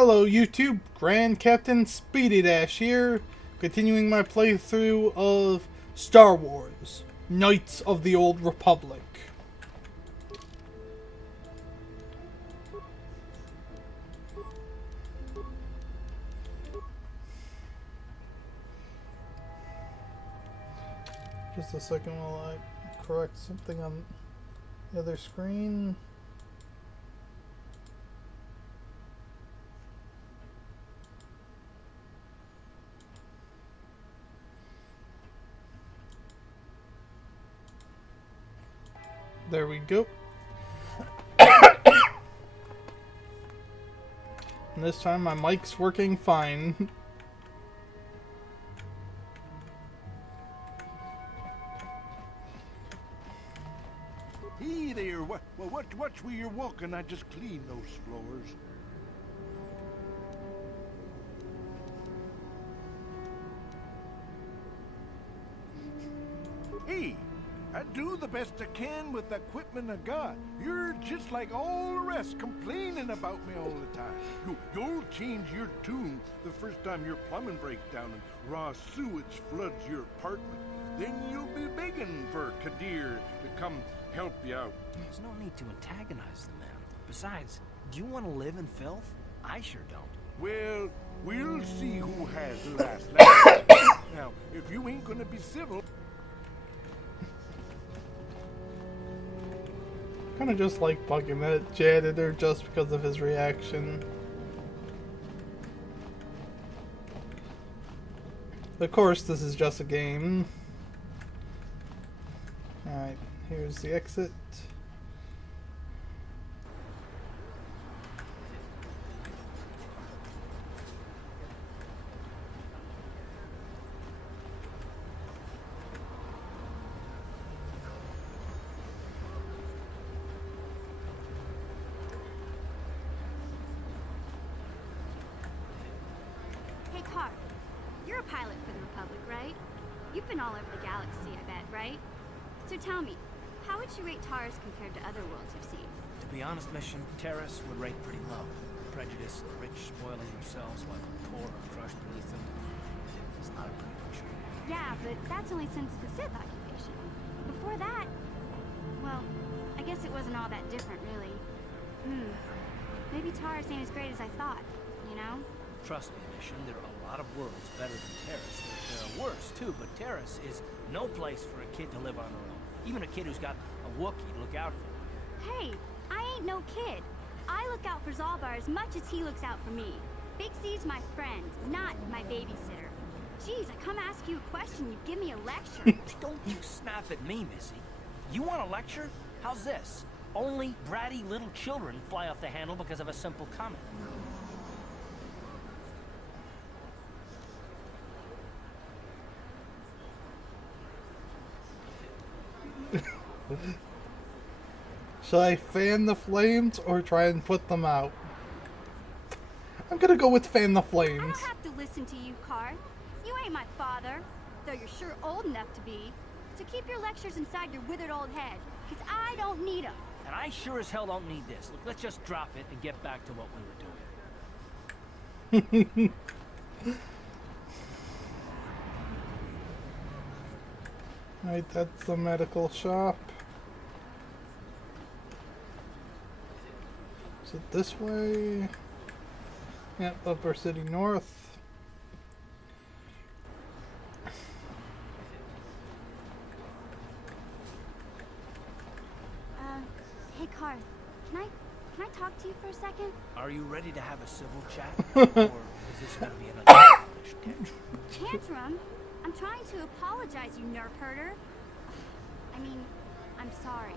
Hello YouTube, Grand Captain Speedy Dash here, continuing my playthrough of Star Wars, Knights of the Old Republic. Just a second while I correct something on the other screen. There we go. And this time my mic's working fine. Hey there, watch where you're walking. I just cleaned those floors. Hey, I do the best I can with the equipment I got. You're just like all the rest, complaining about me all the time. You'll change your tune the first time your plumbing breaks down and raw sewage floods your apartment. Then you'll be begging for Kadir to come help you out. There's no need to antagonize the man. Besides, do you want to live in filth? I sure don't. Well, we'll see who has the last laugh. Now, if you ain't gonna be civil... Kinda just like bugging that janitor just because of his reaction. Of course, this is just a game. Alright, here's the exit. Hey, Car, you're a pilot for the Republic, right? You've been all over the galaxy, I bet, right? So tell me, how would you rate Taurus compared to other worlds you've seen? To be honest, Mission, Terrace would rate pretty low. Prejudice, the rich spoiling themselves while the poor are crushed beneath them. It's not a pretty picture. Yeah, but that's only since the Sith occupation. Before that, well, I guess it wasn't all that different, really. Maybe Taurus ain't as great as I thought, you know? Trust me, Mission, there are a lot of worlds better than Terrace. There are worse, too, but Terrace is no place for a kid to live on her own. Even a kid who's got a Wookiee to look out for. Hey, I ain't no kid. I look out for Zalbar as much as he looks out for me. Big C's my friend, not my babysitter. Jeez, I come ask you a question, you give me a lecture. Don't you snap at me, Missy. You want a lecture? How's this? Only bratty little children fly off the handle because of a simple comment. Should I fan the flames or try and put them out? I'm gonna go with fan the I flames. don't have to listen to you, Car. You ain't my father, though you're sure old enough to be. So keep your lectures inside your withered old head, because I don't need them. And I sure as hell don't need this. Look, let's just drop it and get back to what we were doing. Alright, that's the medical shop. Is it this way? Yep, Upper City North. Hey, Car, can I talk to you for a second? Are you ready to have a civil chat? Or is this going to be another childish tantrum? Tantrum? I'm trying to apologize, you nerve herder. I mean, I'm sorry.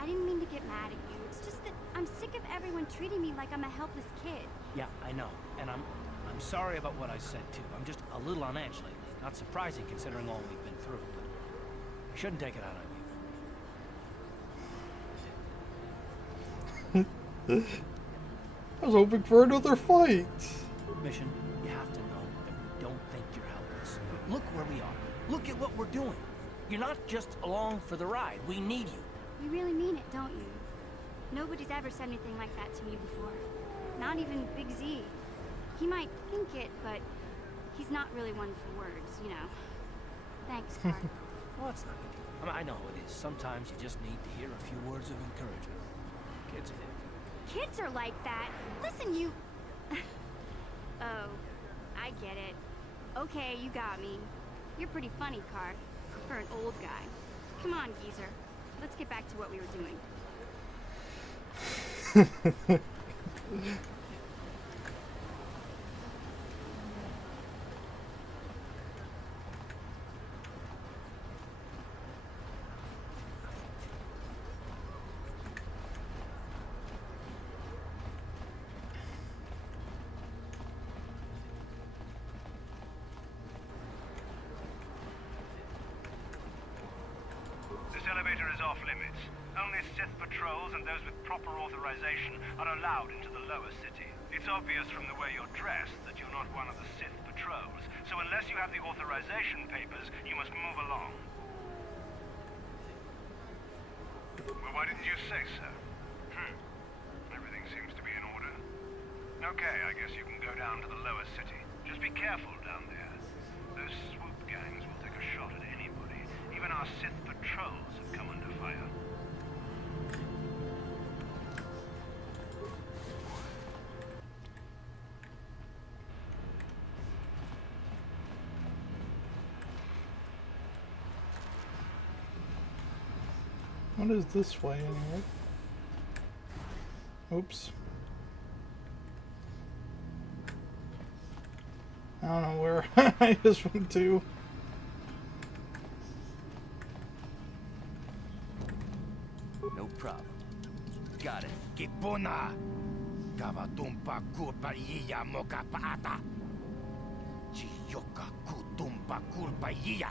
I didn't mean to get mad at you. It's just that I'm sick of everyone treating me like I'm a helpless kid. Yeah, I know. And I'm sorry about what I said, too. I'm just a little on edge lately. Not surprising considering all we've been through, but I shouldn't take it out on you. I was hoping for another fight. Mission, you have to know that we don't think you're helpless. Look where we are. Look at what we're doing. You're not just along for the ride. We need you. You really mean it, don't you? Nobody's ever said anything like that to me before. not even Big Z. He might think it, but he's not really one for words, you know. Thanks, Clark. Well, it's not a big deal. I mean, I know how it is. Sometimes you just need to hear a few words of encouragement. Kids are different. Kids are like that. Listen, you... Oh, I get it. Okay, you got me. You're pretty funny, Clark, for an old guy. Come on, geezer. Let's get back to what we were doing. This elevator is off limits. Only Sith patrols and those with proper authorization are allowed into the lower city. It's obvious from the way you're dressed that you're not one of the Sith patrols, so unless you have the authorization papers, you must move along. Well, why didn't you say so? Everything seems to be in order. Okay, I guess you can go down to the lower city. Just be careful down there. Those swoop gangs will take a shot at anybody. Even our Sith patrols have come under fire. What is this way anyway? Oops. I don't know where I just went to. No problem. Got it. Kipuna! Kavatumpa kurpa iya moka paata! Chiyoka kutumpa kurpa iya!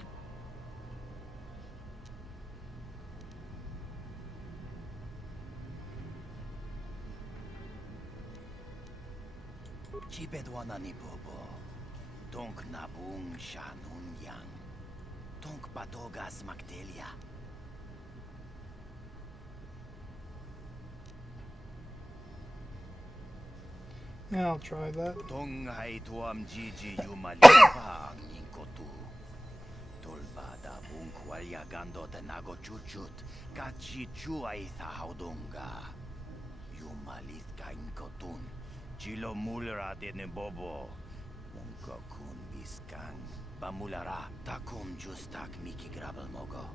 Chibedwana ni bobo. Tonk nabung shanun yang. Tonk patogas maktelia. Yeah, I'll try that. Tong hai tuam jiji yumalipa ang ninkotu. Tolba da bung kwalya gando de nago chuchut. Kachi chuay sa haudonga. Yumalit ka inkotun. Chilo mulera de ne bobo. Munko kun biskang. Bamulara takum justak miki grabel mogo.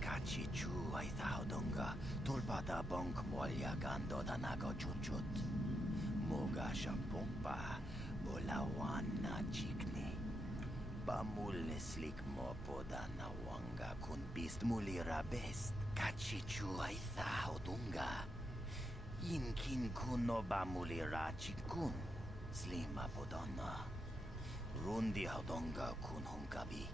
Kachi chuay sa haudonga. Tolba da bung kwalya gando da nago chuchut. Moga shampompa, bolawan na chikni. Bamul slik mo poda na wanga kun bist mulira best. Kachichu ay hodunga. Inkin kuno bamulira chikun. Slima podonna. Rundi hodonga kun hunkabi.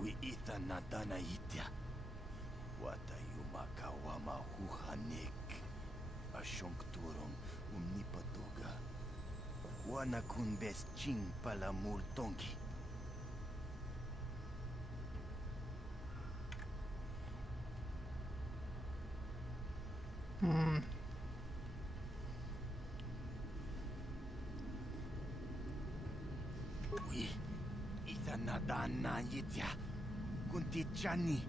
We ita nadana itya. Watayumakawama huhanik. Asyongturong umnipatoga. Wanakun bes ching palamul tongi. Ui, itanadana yitya. Kunti chani.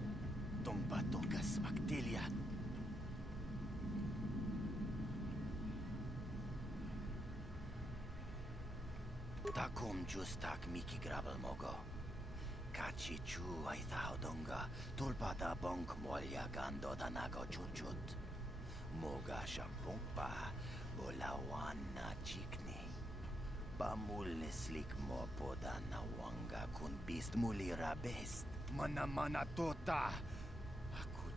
Tongba tongas baktelia. Takum justak miki grabel mogo. Kachi chu ay taudonga. Tulpa da bonk molya gando da nago chuchut. Moga shampompa. Bolawan na chikni. Bamul neslik mo poda na wanga kun bist mulira best. Mana tota.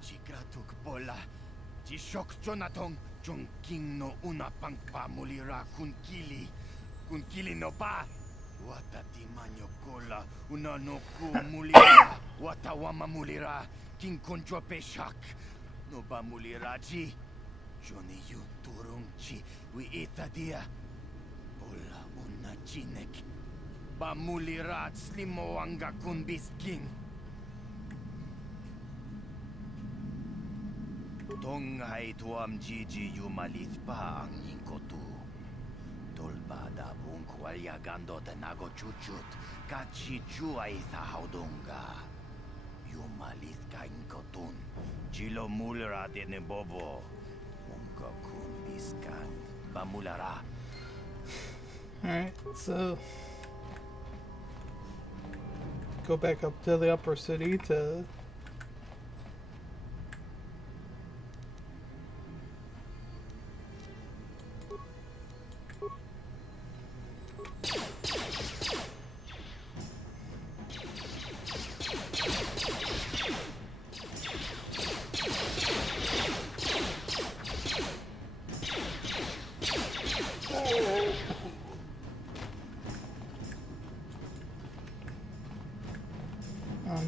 Chikratuk bola. Chishok Jonathan. Chongking no una pangpa mulira kun kili. Kun kili no pa. Watati manyo kola. Una no ku mulira. Watawama mulira. King konjo peshak. No ba mulira ji. Johnny yun turung chi. We ita dia. Bola una chinek. Ba mulira slimo anga kun bis king. Tonghay tuam Gigi Yumalitpa ang inkotu. Tulbada bunkwalya gando tenago chuchut. Kachichu ay haudunga. Yumalit ka inkotun. Chilo mulera tiene bobo. Mungkokun biskan. Bamulara. Alright, so go back up to the upper city to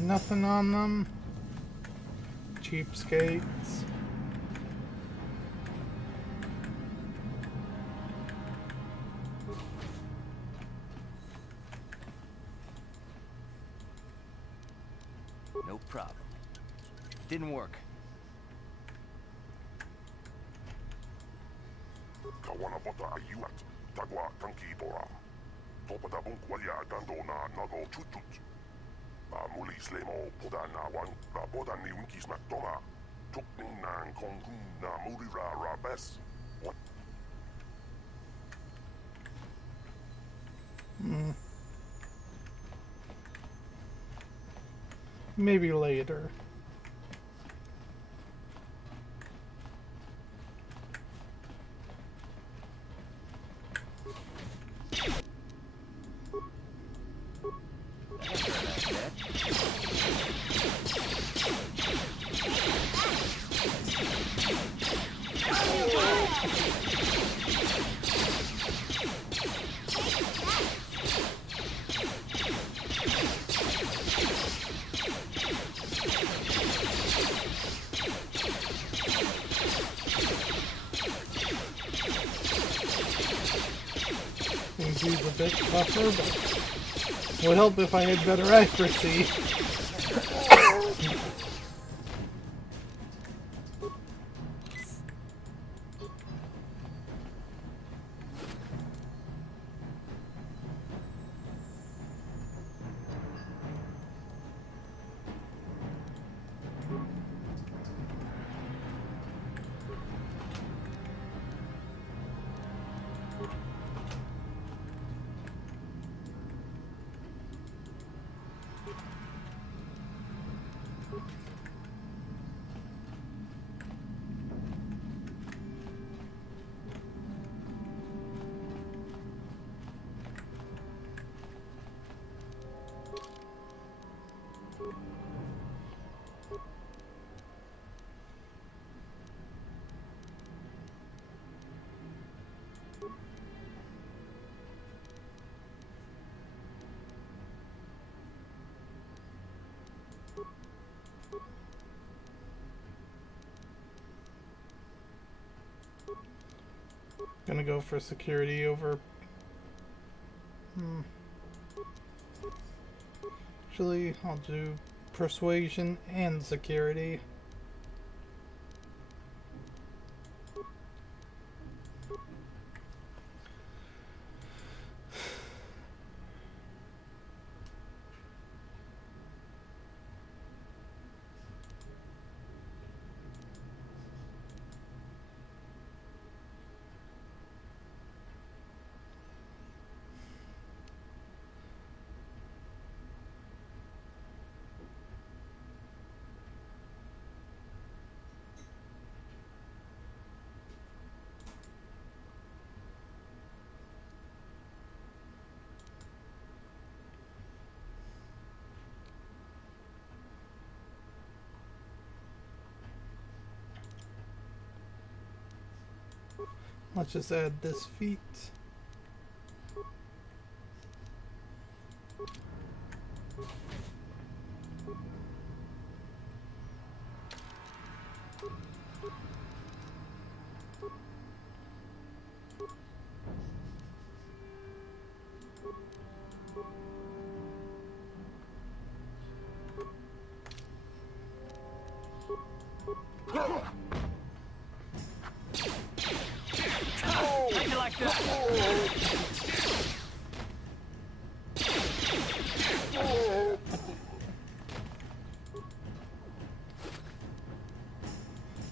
nothing on them. Cheapskates. No problem. Didn't work. Kawana bota ayuat. Tagwa tanki bora. Topada bunkwalya gando na nago chuchut. Muli slemo poda na wan la boda ni winkis makdoma. Tukning na kongkun na muri ra bes. What? Maybe later. Seems he's a bit tougher, but would help if I had better accuracy. Gonna go for security over... Actually, I'll do persuasion and security. Let's just add this feat.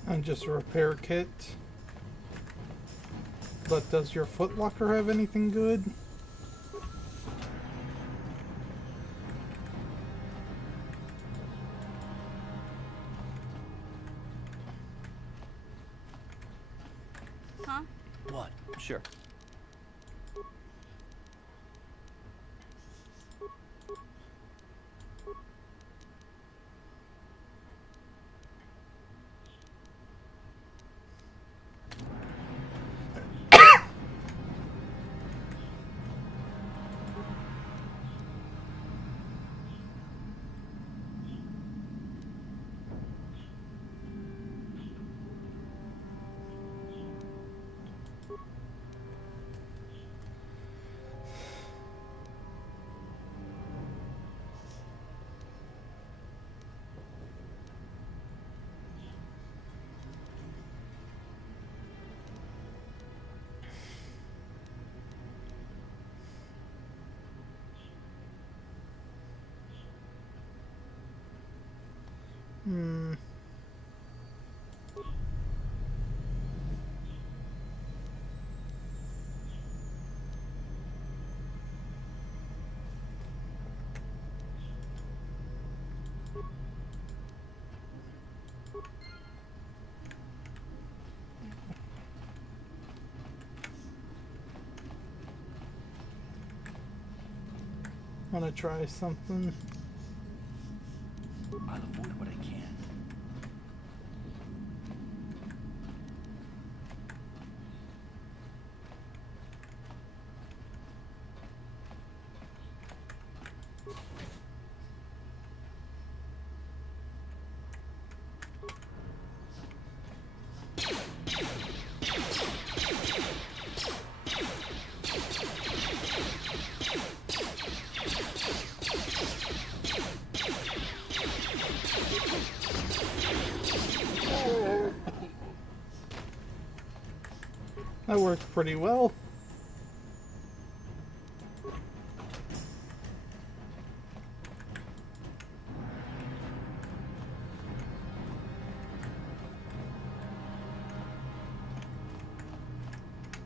And just a repair kit. But does your footlocker have anything good? Huh? What? Sure. Wanna try something? I'll avoid what I can. That worked pretty well.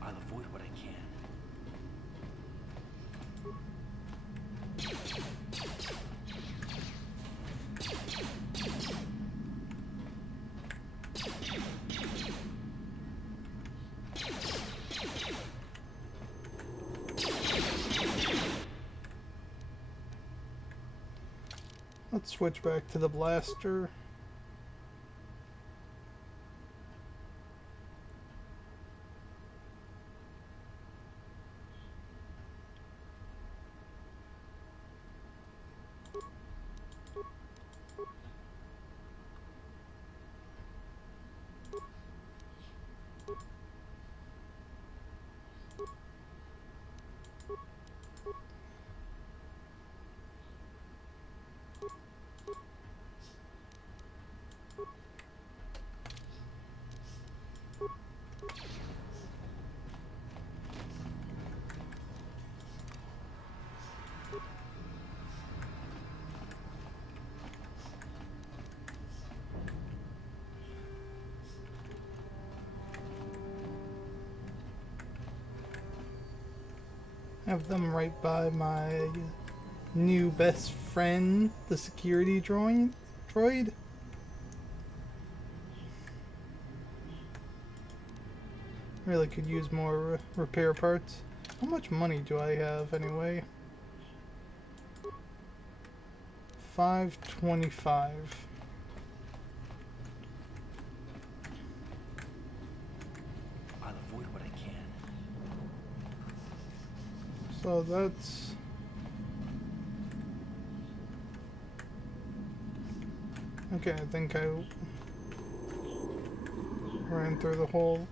I'll avoid what I can. Let's switch back to the blaster. Have them right by my new best friend, the security droid. Really could use more repair parts. How much money do I have anyway? 525. I'll avoid what I can. So that's... Okay, I think I ran through the whole...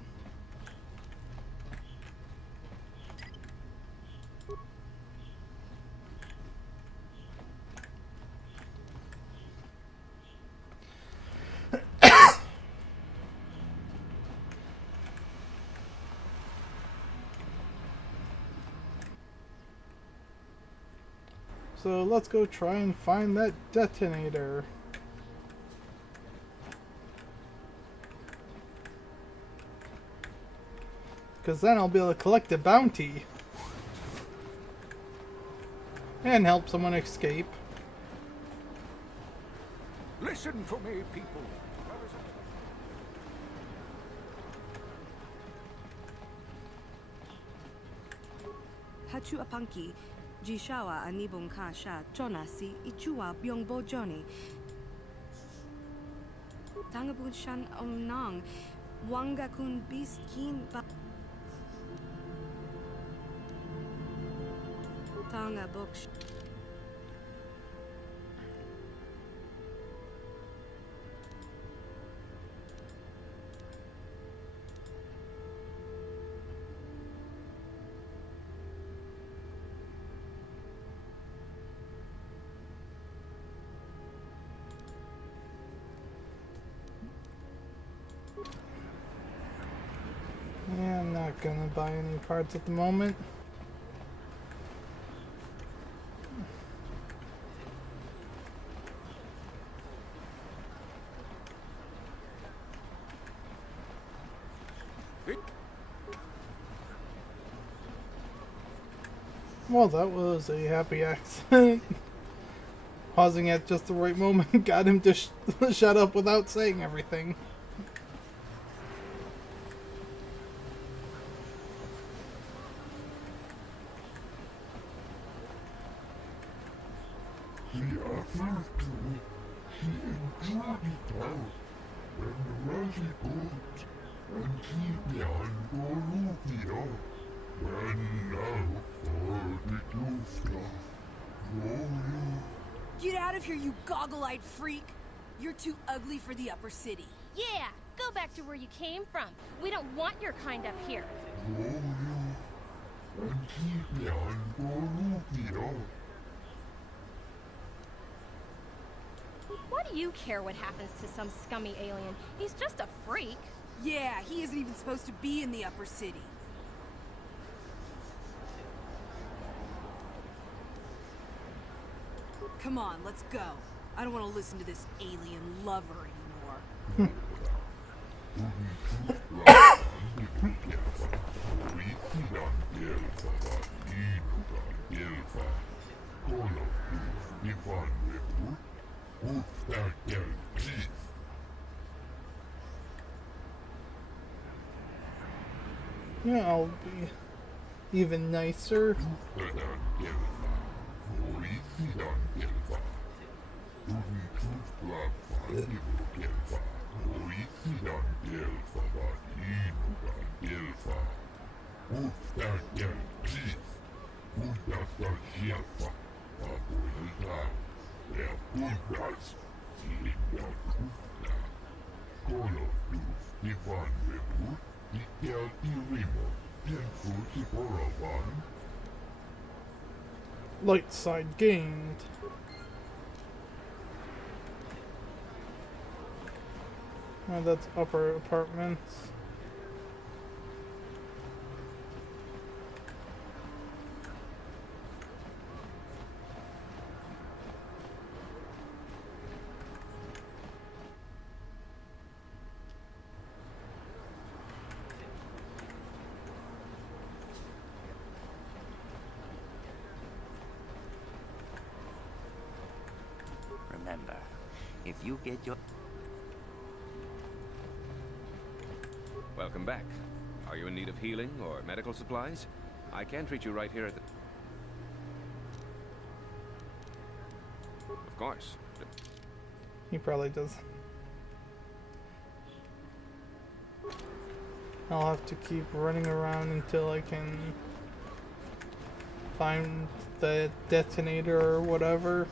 So let's go try and find that detonator. Because then I'll be able to collect a bounty. And help someone escape. Listen to me, people. Hachu apanki, jishawa anibong kasha, chonasi, ichua byongbo joni. Tangabun shan onang, wanga kun bis kin ba. Tanga bok. Yeah, I'm not gonna buy any parts at the moment. Well, that was a happy accident. Pausing at just the right moment got him to shut up without saying everything. She offered to me. She enjoyed it all. And Rosie Gold. And she behind Olivia. And now for the two stuff. Get out of here, you goggle-eyed freak! You're too ugly for the upper city. Yeah, go back to where you came from. We don't want your kind up here. And she behind Olivia. Why do you care what happens to some scummy alien? He's just a freak. Yeah, he isn't even supposed to be in the upper city. Come on, let's go. I don't want to listen to this alien lover anymore. Yeah, I'll be even nicer. Light side gained. Oh, that's upper apartments. Remember, if you get your... Welcome back. Are you in need of healing or medical supplies? I can treat you right here at the... Of course. He probably does. I'll have to keep running around until I can find the detonator or whatever.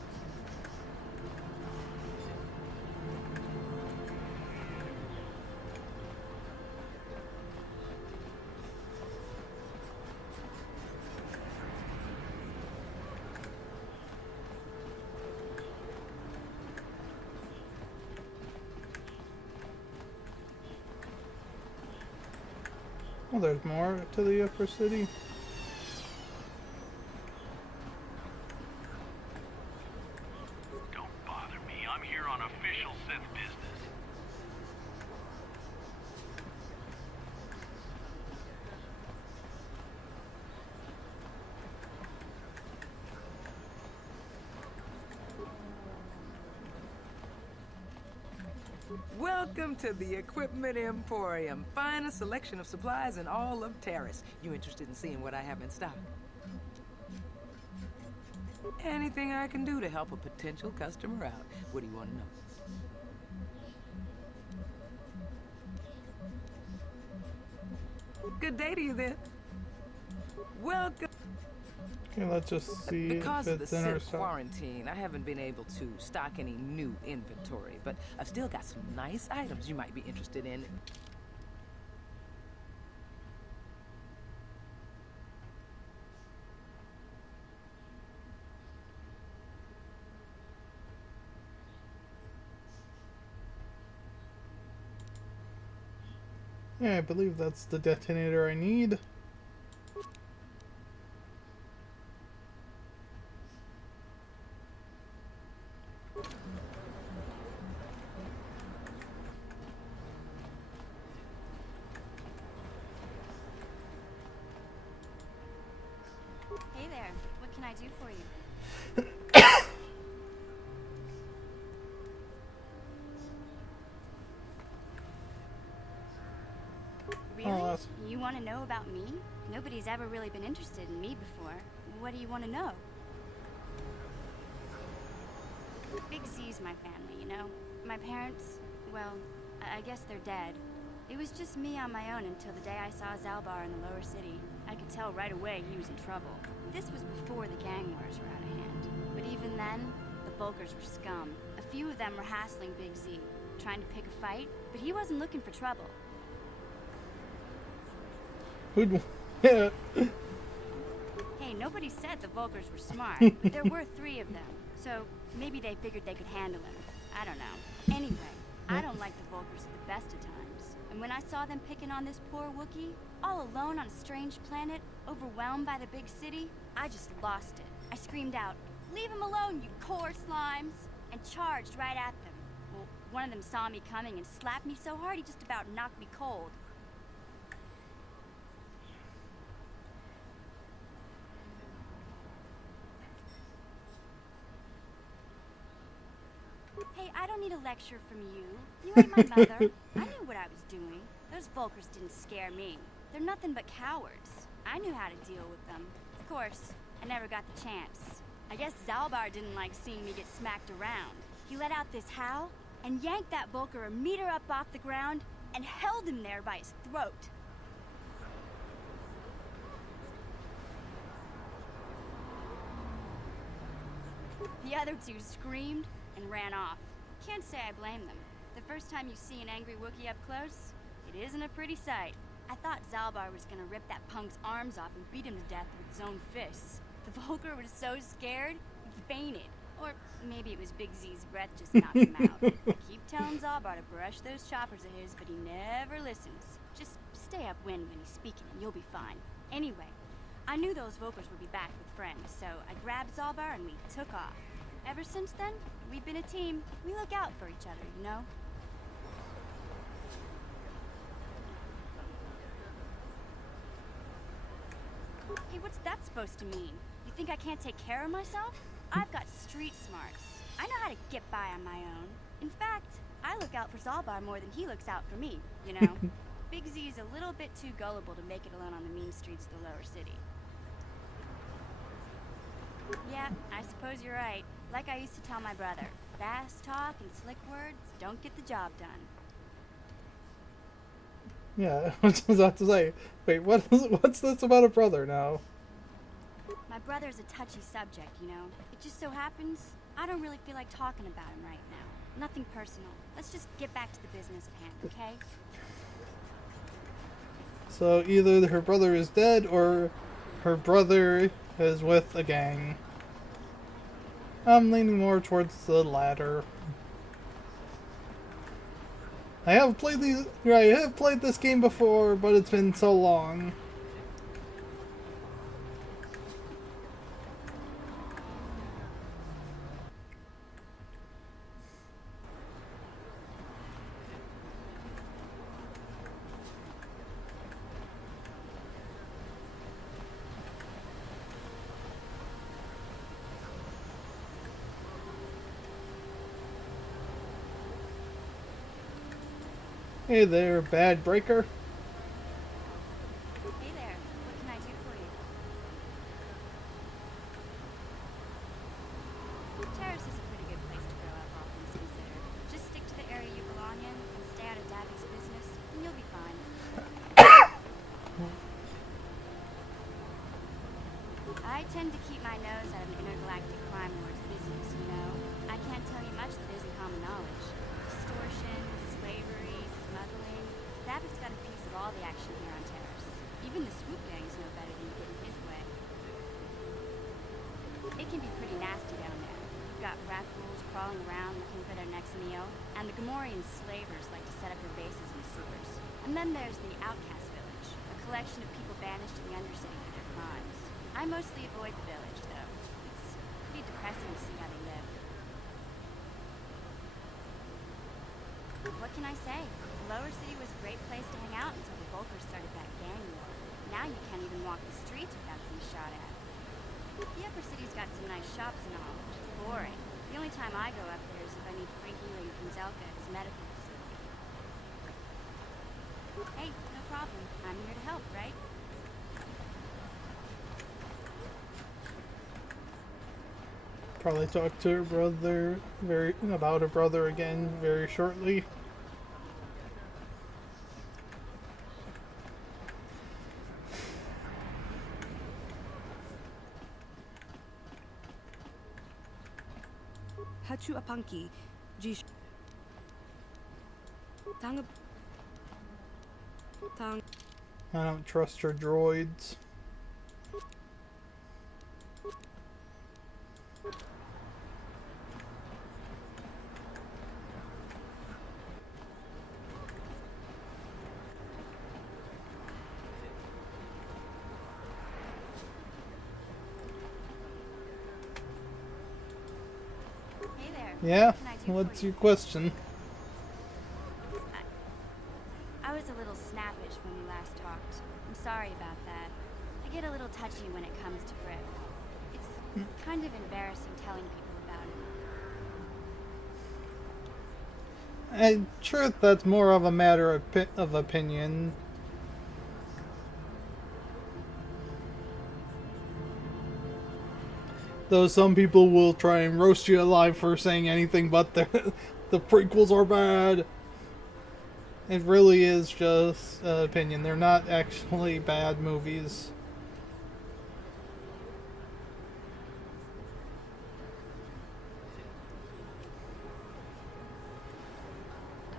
Oh, there's more to the upper city. Welcome to the Equipment Emporium. Finest selection of supplies in all of Terrace. You interested in seeing what I have in stock? Anything I can do to help a potential customer out. What do you want to know? Good day to you then. Welcome. Okay, let's just see Because if of the it's in our SIP stock. quarantine, I haven't been able to stock any new inventory, but I've still got some nice items you might be interested in. Yeah, I believe that's the detonator I need. Hey there, what can I do for you? Really? Oh, You want to know about me? Nobody's ever really been interested in me before. What do you want to know? Big Z's my family, you know? My parents, well, I guess they're dead. It was just me on my own until the day I saw Zalbar in the lower city. I could tell right away he was in trouble. This was before the gang wars were out of hand. But even then, the Volkers were scum. A few of them were hassling Big Z, trying to pick a fight, but he wasn't looking for trouble. Who'd... Yeah. Hey, nobody said the Volkers were smart, but there were 3 of them, so maybe they figured they could handle him. I don't know. Anyway, I don't like the Volkers at the best of times. And when I saw them picking on this poor Wookiee, all alone on a strange planet, overwhelmed by the big city, I just lost it. I screamed out, "Leave him alone, you core slimes!" and charged right at them. Well, one of them saw me coming and slapped me so hard he just about knocked me cold. Hey, I don't need a lecture from you. You ain't my mother. I knew what I was doing. Those Volkers didn't scare me. They're nothing but cowards. I knew how to deal with them. Of course, I never got the chance. I guess Zalbar didn't like seeing me get smacked around. He let out this howl and yanked that Volker a meter up off the ground and held him there by his throat. The other 2 screamed and ran off. Can't say I blame them. The first time you see an angry Wookiee up close, it isn't a pretty sight. I thought Zalbar was gonna rip that punk's arms off and beat him to death with his own fists. The Volker was so scared, he fainted. Or maybe it was Big Z's breath just knocked him out. I keep telling Zalbar to brush those choppers of his, but he never listens. Just stay upwind when he's speaking and you'll be fine. Anyway, I knew those Volkers would be back with friends, so I grabbed Zalbar and we took off. Ever since then, we've been a team. We look out for each other, you know? Hey, what's that supposed to mean? You think I can't take care of myself? I've got street smarts. I know how to get by on my own. In fact, I look out for Zalbar more than he looks out for me, you know? Big Z's a little bit too gullible to make it alone on the mean streets of the lower city. Yeah, I suppose you're right. Like I used to tell my brother, fast talk and slick words don't get the job done. Yeah, I was about to say, wait, what's this about a brother now? My brother's a touchy subject, you know? It just so happens, I don't really feel like talking about him right now. Nothing personal. Let's just get back to the business at hand, okay? So either her brother is dead or her brother is with a gang. I'm leaning more towards the latter. I have played this game before, but it's been so long. Hey there, bad breaker. Hey there, what can I do for you? Terrace is a pretty good place to grow up, all things considered. Just stick to the area you belong in and stay out of Dabby's business, and you'll be fine. I tend to keep my nose out of an intergalactic crime lord's business, you know. I can't tell you much that isn't common knowledge. Extortion, slavery, smuggling. Dabby's got a piece of all the action here on Terrace. Even the swoop gangs know better than to get in his way. It can be pretty nasty down there. You've got rat fools crawling around looking for their next meal, and the Gamorrean slavers like to set up their bases in the sewers. And then there's the Outcast Village, a collection of people banished to the Undercity for their crimes. I mostly avoid the village, though. It's pretty depressing to see how they live. What can I say? The Lower City was a great place to hang out until the Volkers started that gang war. Now you can't even walk the streets without being shot at. The Upper City's got some nice shops and all, but it's boring. The only time I go up there is if I need free healing from Zelka at his medical facility. Hey, no problem. I'm here to help, right? Probably talk to her brother about her brother again very shortly. Hachu apanki, jish. Tang. Tang. I don't trust her droids. Hey there. Yeah? What can I do What's for you? your question? I was a little snappish when we last talked. I'm sorry about that. I get a little touchy when it comes to Griff. It's kind of embarrassing telling people about it. In truth, that's more of a matter of opinion. Though some people will try and roast you alive for saying anything but the prequels are bad. It really is just opinion. They're not actually bad movies.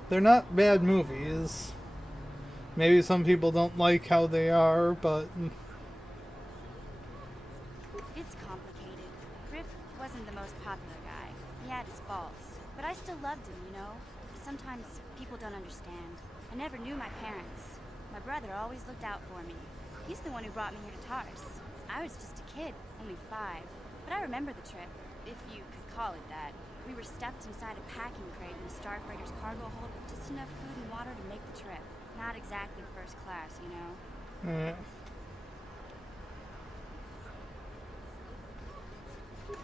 They're not bad movies. Maybe some people don't like how they are, but It's complicated. Griff wasn't the most popular guy. He had his faults. But I still loved him, you know? Sometimes people don't understand. I never knew my parents. My brother always looked out for me. He's the one who brought me here to Tars. I was just a kid, only 5. But I remember the trip, if you could call it that. We were stuffed inside a packing crate in the Starfighter's cargo hold with just enough food and water to make the trip. Not exactly first class, you know?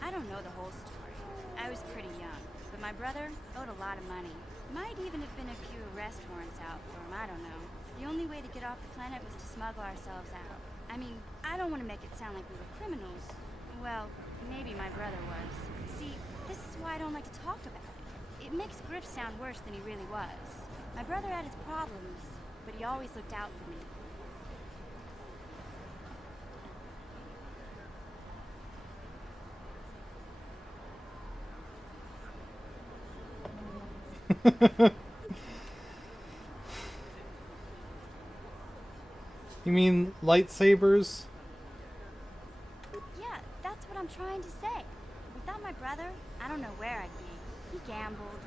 I don't know the whole story. I was pretty young, but my brother owed a lot of money. Might even have been a few arrest warrants out for him, I don't know. The only way to get off the planet was to smuggle ourselves out. I mean, I don't want to make it sound like we were criminals. Well, maybe my brother was. See, this is why I don't like to talk about it. It makes Griff sound worse than he really was. My brother had his problems, but he always looked out for me. you mean lightsabers? Yeah, that's what I'm trying to say. Without my brother, I don't know where I'd be. He gambled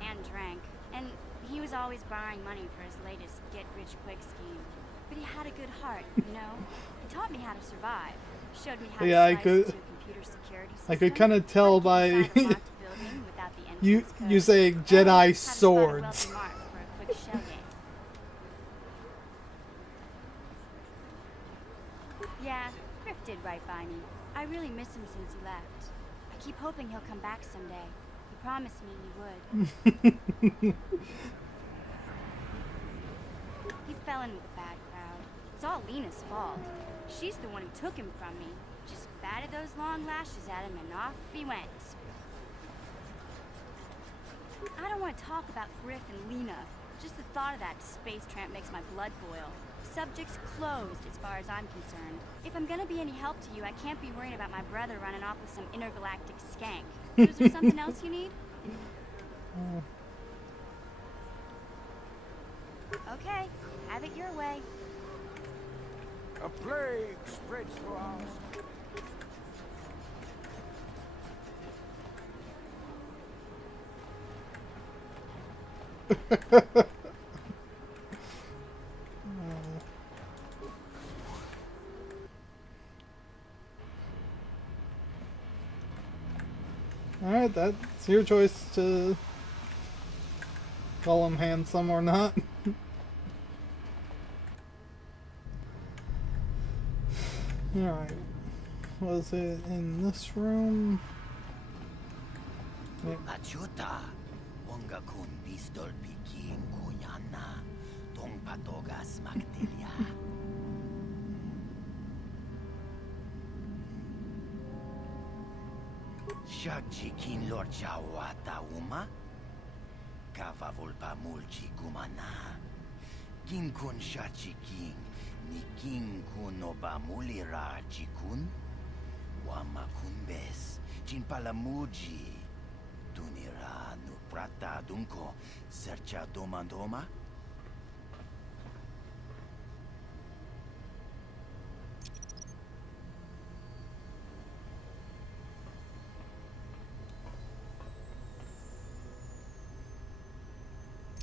and drank, and he was always borrowing money for his latest get-rich-quick scheme. But he had a good heart, you know? He taught me how to survive. Showed me how Yeah, I to slice could. into a computer security system. I could kind of tell by you code, saying and Jedi how to spot a swords. wealthy mark for a quick shell game. Yeah, Griff did right by me. I really miss him since he left. I keep hoping he'll come back someday. He promised me he would. fell in with a bad crowd. It's all Lena's fault. She's the one who took him from me. Just batted those long lashes at him and off he went. I don't want to talk about Griff and Lena. Just the thought of that space tramp makes my blood boil. Subject's closed as far as I'm concerned. If I'm gonna be any help to you, I can't be worrying about my brother running off with some intergalactic skank. Is there something else you need? Okay, have it your way. A plague spreads through our Alright, that's your choice to call him handsome or not. Alright. Was it in this room? Yep. Achuta, wonga kun pistol pikin kunyana, tong patogas magtilya. Shagjikin lord jawata uma, kava volpa mulchi gumana, kin kun shachikin, ni kin kun oba mulira jikun, wama kun bes, chin palamuji. Tunira nu prata dunko sercha domandoma.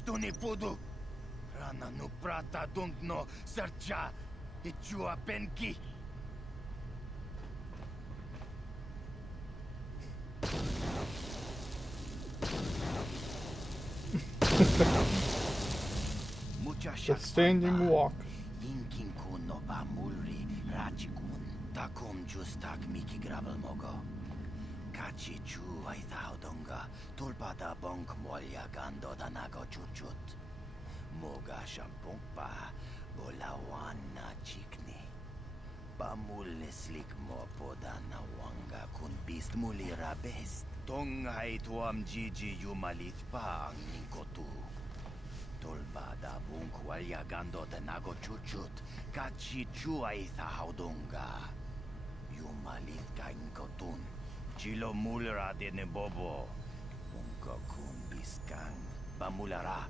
Tuni pudu rana nu prata dunkno sercha ichua penki. The standing walk. Inkin kun no ba mulri rachikun takum justak miki grabel mogo. Kachi chu ay thaudonga tulpada bonk molya gando danago chuchut. Moga shampongpa bolawana chikni. Bamul slik mo podana wanga kun bist mulira best. Tong ay tuam jiji yumalit pa ang ningkotu. Tolbada bunk walya gando de nago chuchut, kachi chu ay thaudonga. Yumalit ka inkotun, chilo mulra de ne bobo. Unko kun biskang, bamulara.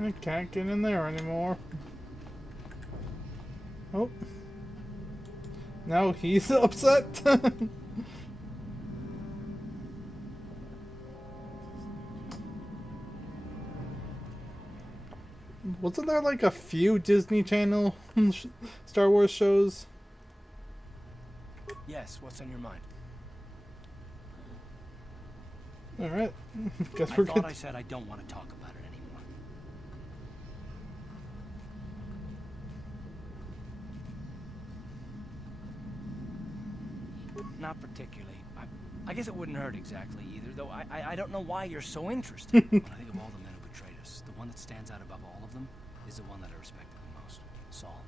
I can't get in there anymore. Oh. Now he's upset. Wasn't there like a few Disney Channel Star Wars shows? Yes, what's on your mind? Alright. Guess I we're thought good. I said I don't want to talk about it anymore. Not particularly. I guess it wouldn't hurt exactly either, though I don't know why you're so interested. When I think of all the men who betrayed us, the one that stands out above all of them is the one that I respected the most. Saul.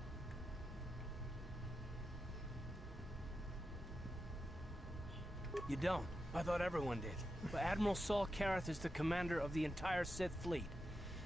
You don't? I thought everyone did. But Admiral Saul Karath is the commander of the entire Sith fleet.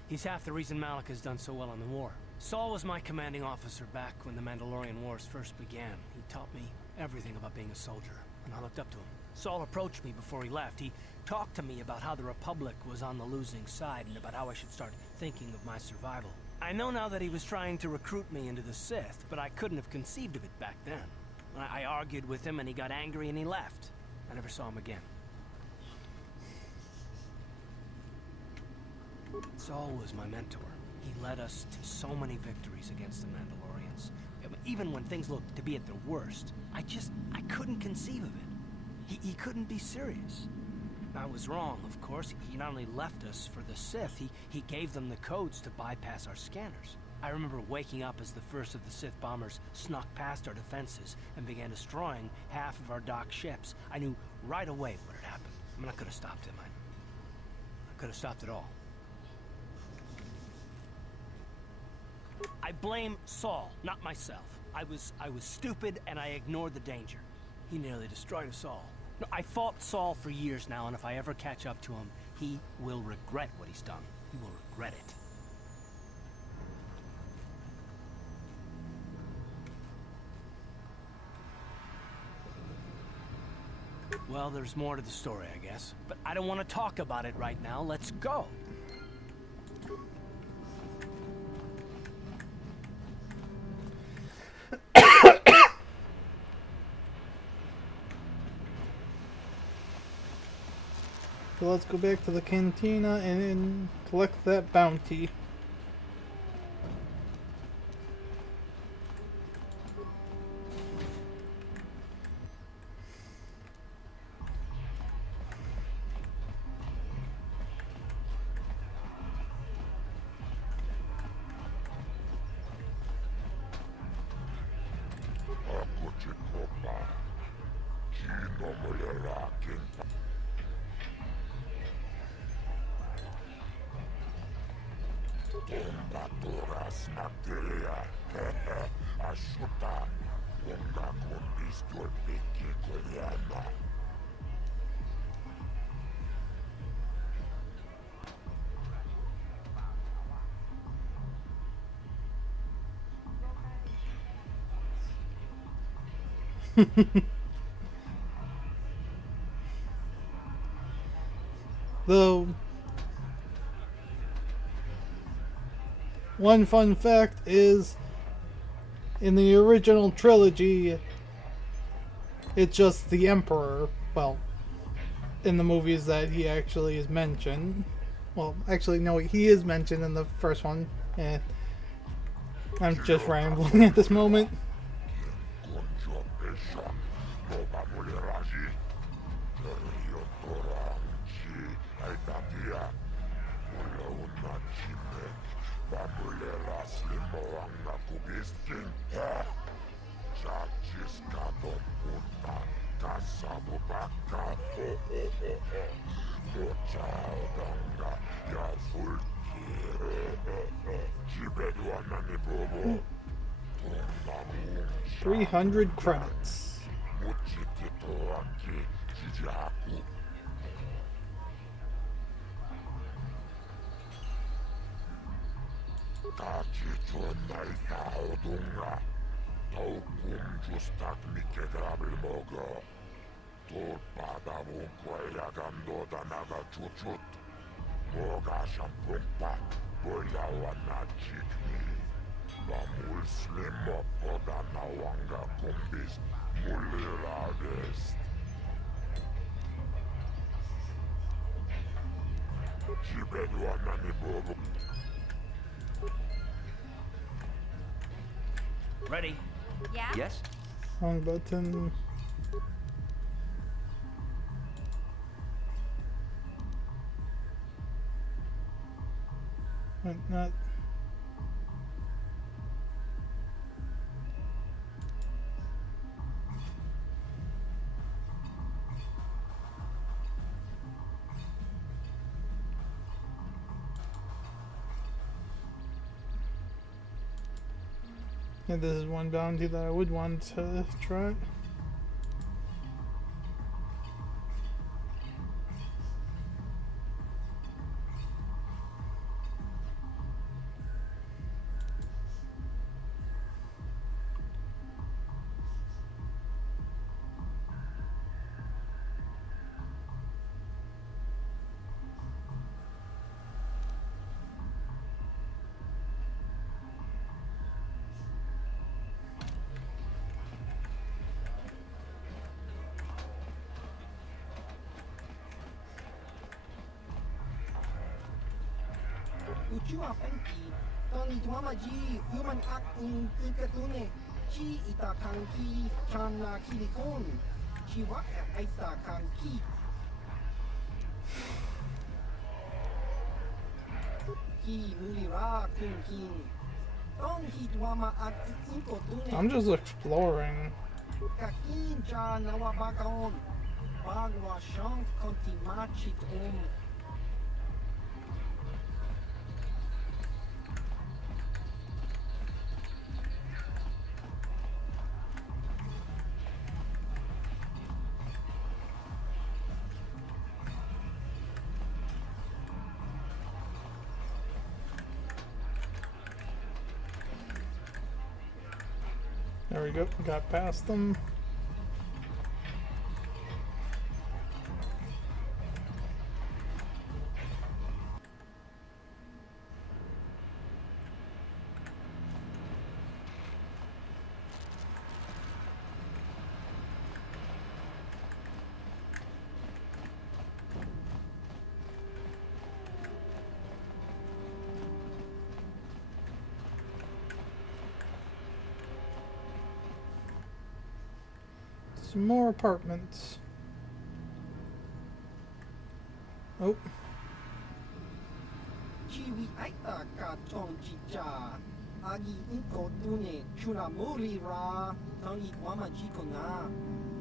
He's half the reason Malak has done so well in the war. Saul was my commanding officer back when the Mandalorian Wars first began. He taught me everything about being a soldier, and I looked up to him. Saul approached me before he left. He talked to me about how the Republic was on the losing side and about how I should start thinking of my survival. I know now that he was trying to recruit me into the Sith, but I couldn't have conceived of it back then. I argued with him and he got angry and he left. I never saw him again. Saul was my mentor. He led us to so many victories against the Mandalorians. Even when things looked to be at their worst, I couldn't conceive of it. He couldn't be serious. I was wrong, of course. He not only left us for the Sith, he gave them the codes to bypass our scanners. I remember waking up as the first of the Sith bombers snuck past our defenses and began destroying half of our docked ships. I knew right away what had happened. I mean, I could have stopped him. I could have stopped it all. I blame Saul, not myself. I was stupid and I ignored the danger. He nearly destroyed us all. No, I fought Saul for years now, and if I ever catch up to him, he will regret what he's done. He will regret it. Well, there's more to the story, I guess. But I don't want to talk about it right now. Let's go. So let's go back to the cantina and collect that bounty. Though, one fun fact is, in the original trilogy, it's just the Emperor, well, in the movies that he actually is mentioned. Well, actually, no, he is mentioned in the first one. I'm just rambling at this moment. $300 credits. Ready? Yeah? Yes? Wrong button. Not. Yeah, this is one bounty that I would want to try. Uchua penki, toni tuamaji, human ak ikatune, chi itakanki, chana kilikon, chiwak aisa kanki. Ki mulira kunkin, Tong hitwama at inko tune. I'm just exploring. Kakin cha nawabakaon. Bagwa shank konti machit There we go. Got past them. Some more apartments. Oh. Chiwi aita ka tong chicha. Agi inko tune chuna muri ra. Tong hitwama jiko na.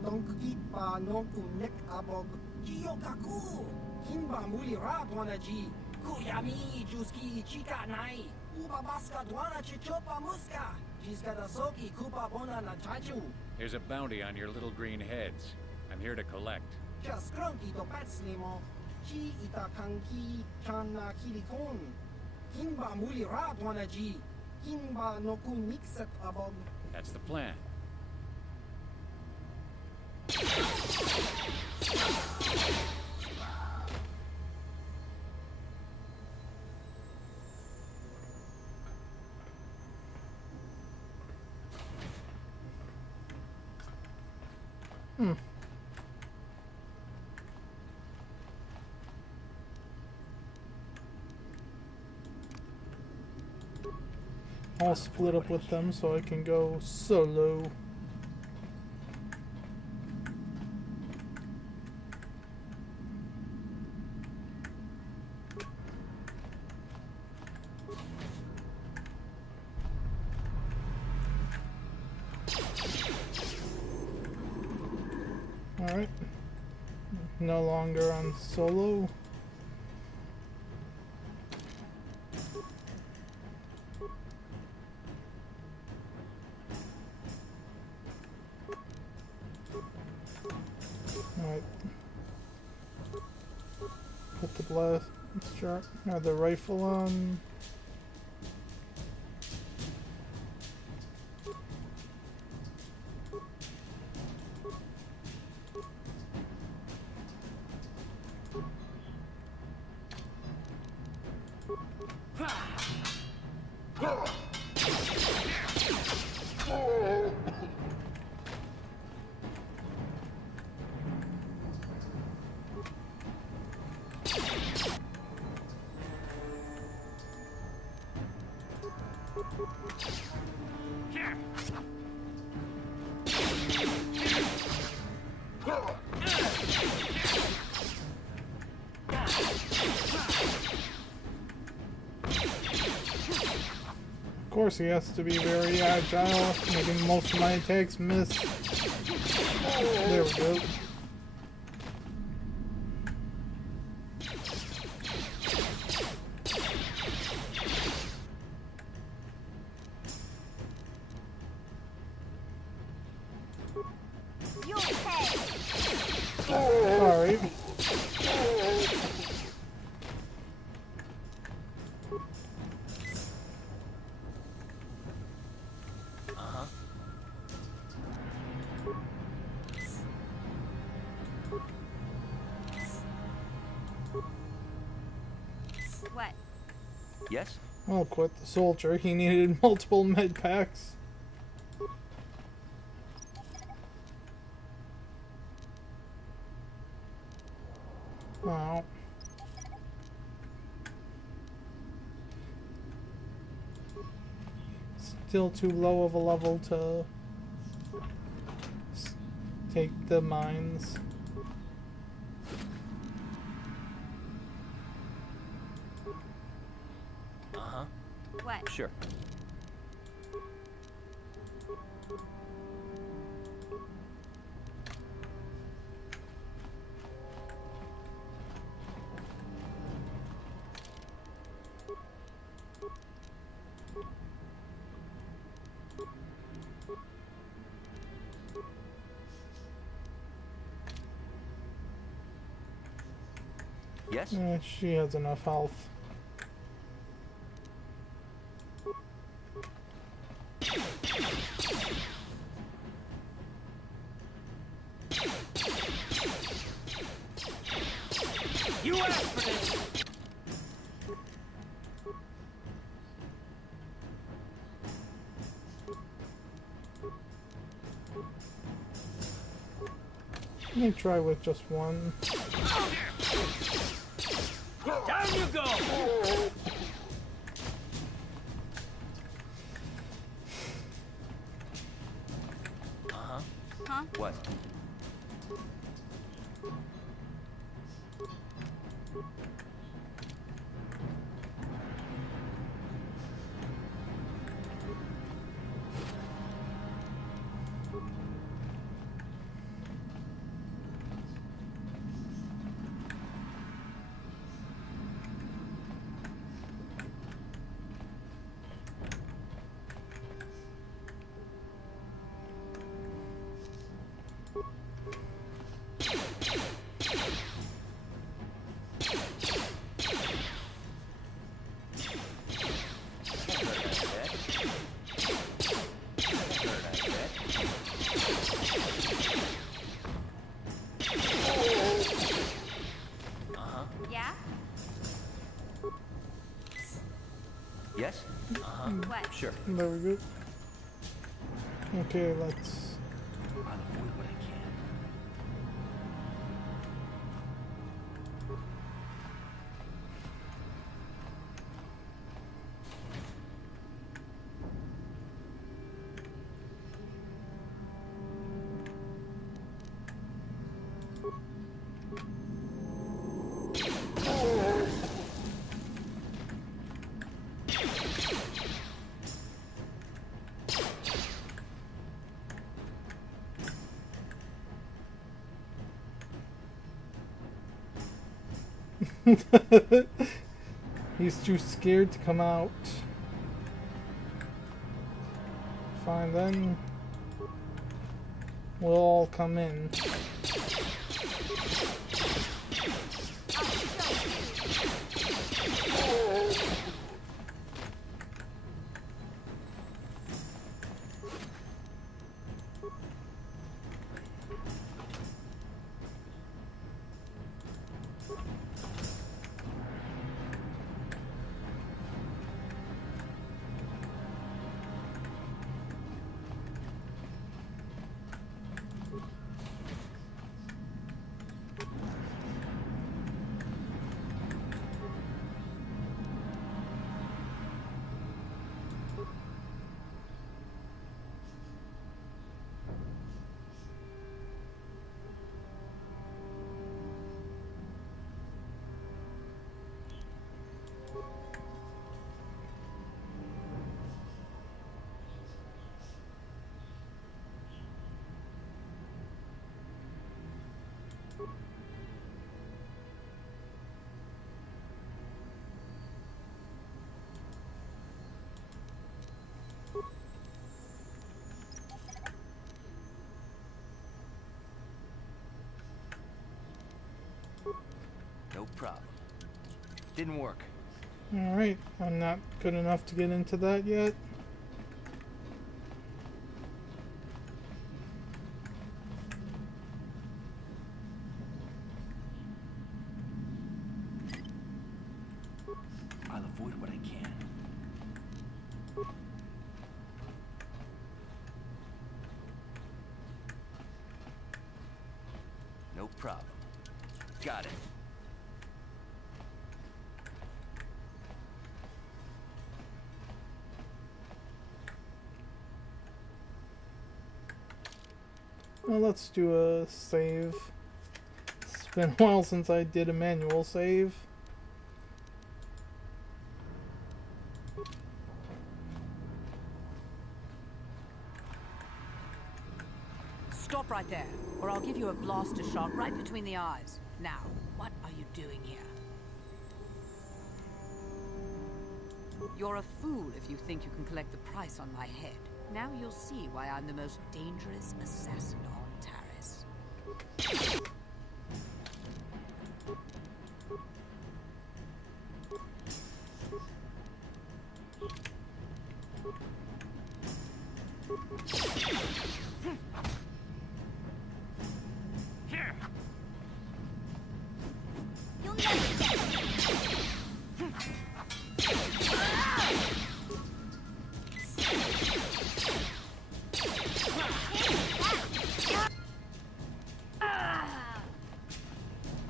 Tong kipa nonku nek abog. Jiyo kaku. Hinba muri ra dwana ji. Kuyami juski chika nai. Uba baska dwana chichopa muska. Jiska da soki kupa bona na chachu. There's a bounty on your little green heads. I'm here to collect. Just grunky to patslimo. Chi ita kanki chana kilikon. Kimba muli ra dwana ji. Kimba no kun mixet abog. That's the plan. I'll split up with them so I can go solo. Alright. No longer on solo. Alright. Put the blaster or the rifle on. Of course he has to be very agile, making most of my attacks miss. There we go. Sorry. What? Yes? I'll quit the soldier. He needed multiple med packs. Wow. Still too low of a level to take the mines. Uh-huh. What? Sure. Yes? She has enough health. You asked for this! Let me try with just one. Down you go! Uh-huh. Huh? What? Yeah? Yes? Uh-huh. What? Sure. There we go. Okay, let's. I'll avoid what I can. He's too scared to come out. Fine then. We'll all come in. No problem. Didn't work. Alright, I'm not good enough to get into that yet. I'll avoid what I can. No problem. Got it. Well, let's do a save. It's been a while since I did a manual save. Stop right there, or I'll give you a blaster shot right between the eyes. Now, what are you doing here? You're a fool if you think you can collect the price on my head. Now you'll see why I'm the most dangerous assassin on Taris.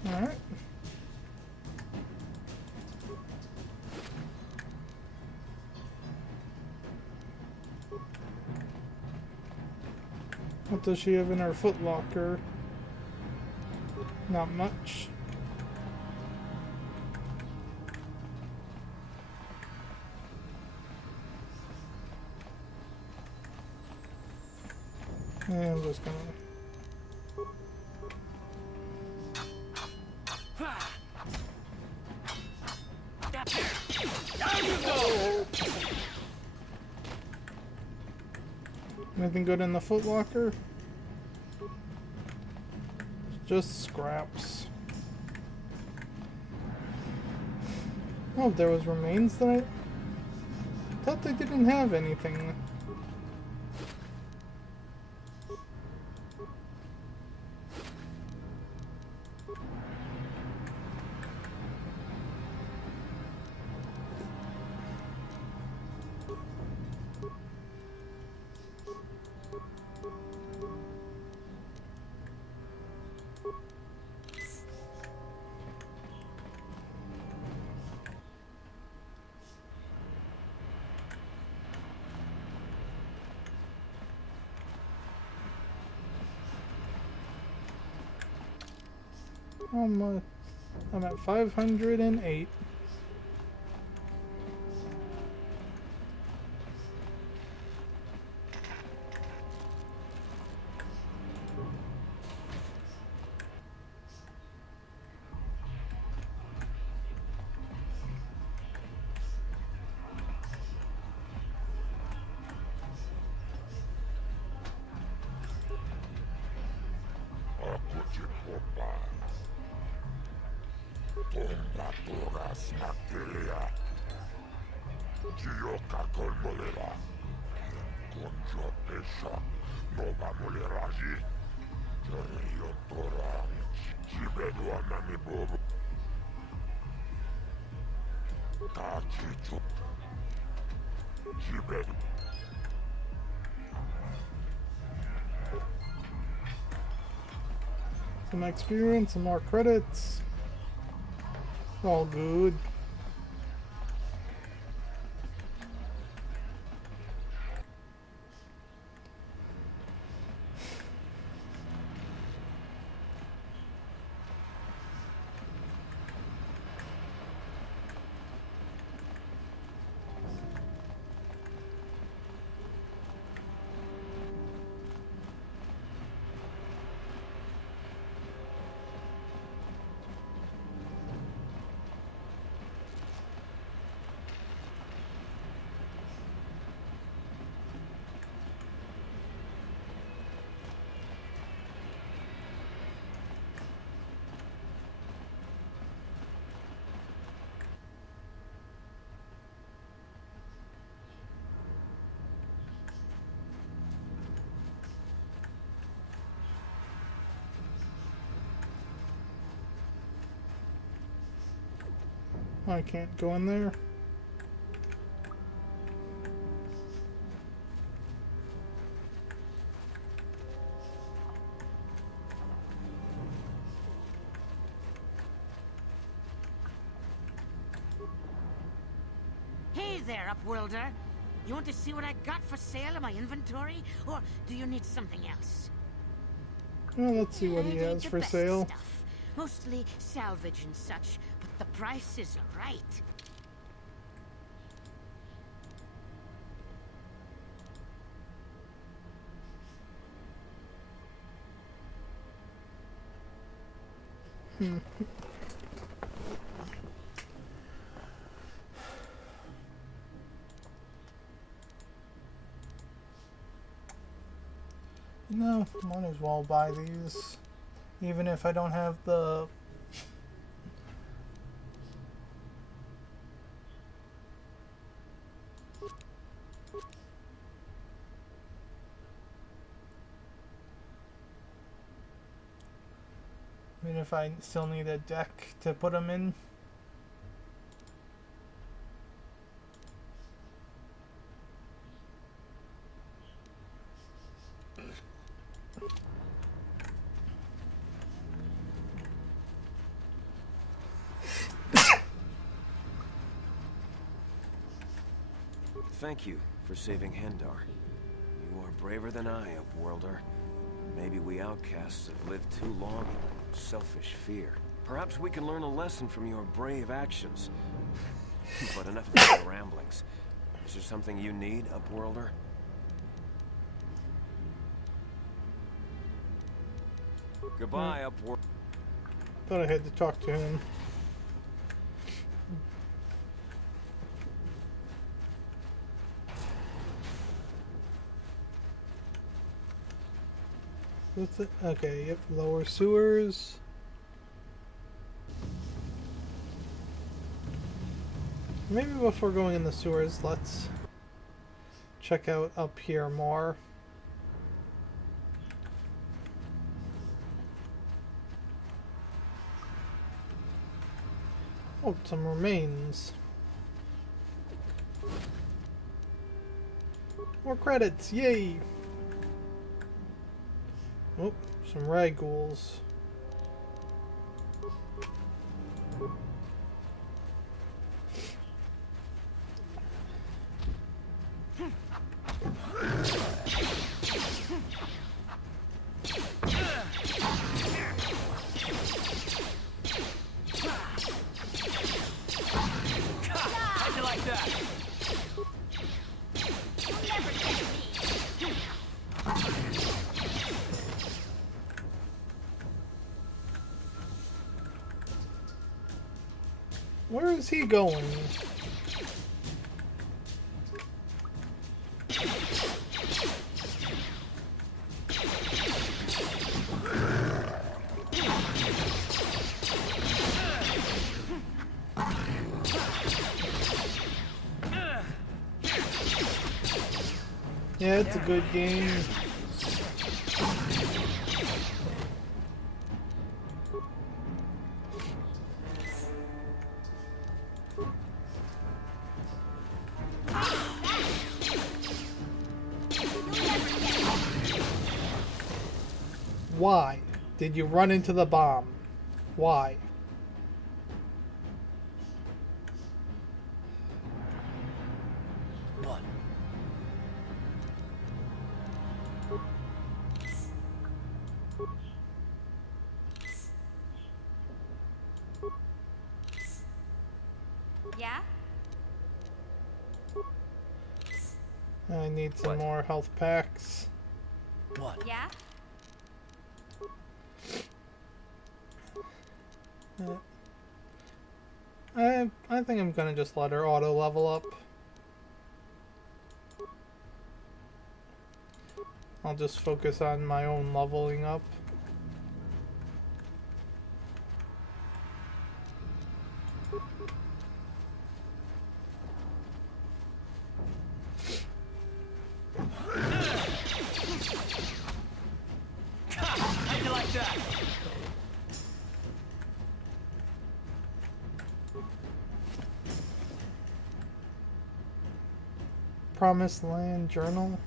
Alright. What does she have in her footlocker? Not much. And I'm just gonna... Anything good in the footlocker? Just scraps. Oh, there was remains that I thought they didn't have anything. I'm at 508. Some experience, some more credits. All good. I can't go in there. Hey there, Upworlder. You want to see what I got for sale in my inventory? Or do you need something else? Well, let's see what he I has need the for best sale. Stuff. Mostly salvage and such, but the price is right. You know, might as well buy these. Even if I don't have the... I mean, if I still need a deck to put them in. thank you for saving Hendar. You are braver than I, Upworlder. Maybe we outcasts have lived too long in selfish fear. Perhaps we can learn a lesson from your brave actions. But enough of these ramblings. Is there something you need, Upworlder? Goodbye, Upworlder. Thought I had to talk to him. What's it? Okay, yep, lower sewers. Maybe before going in the sewers, let's check out up here more. Oh, some remains. More credits, yay! Oh, some ragghouls. How'd you like that? Where is he going? Yeah, it's a good game. Why did you run into the bomb? Why? What? Yeah? I need some more health packs. What? Yeah? I think I'm gonna just let her auto level up. I'll just focus on my own leveling up. How'd you like that? Promised Land Journal.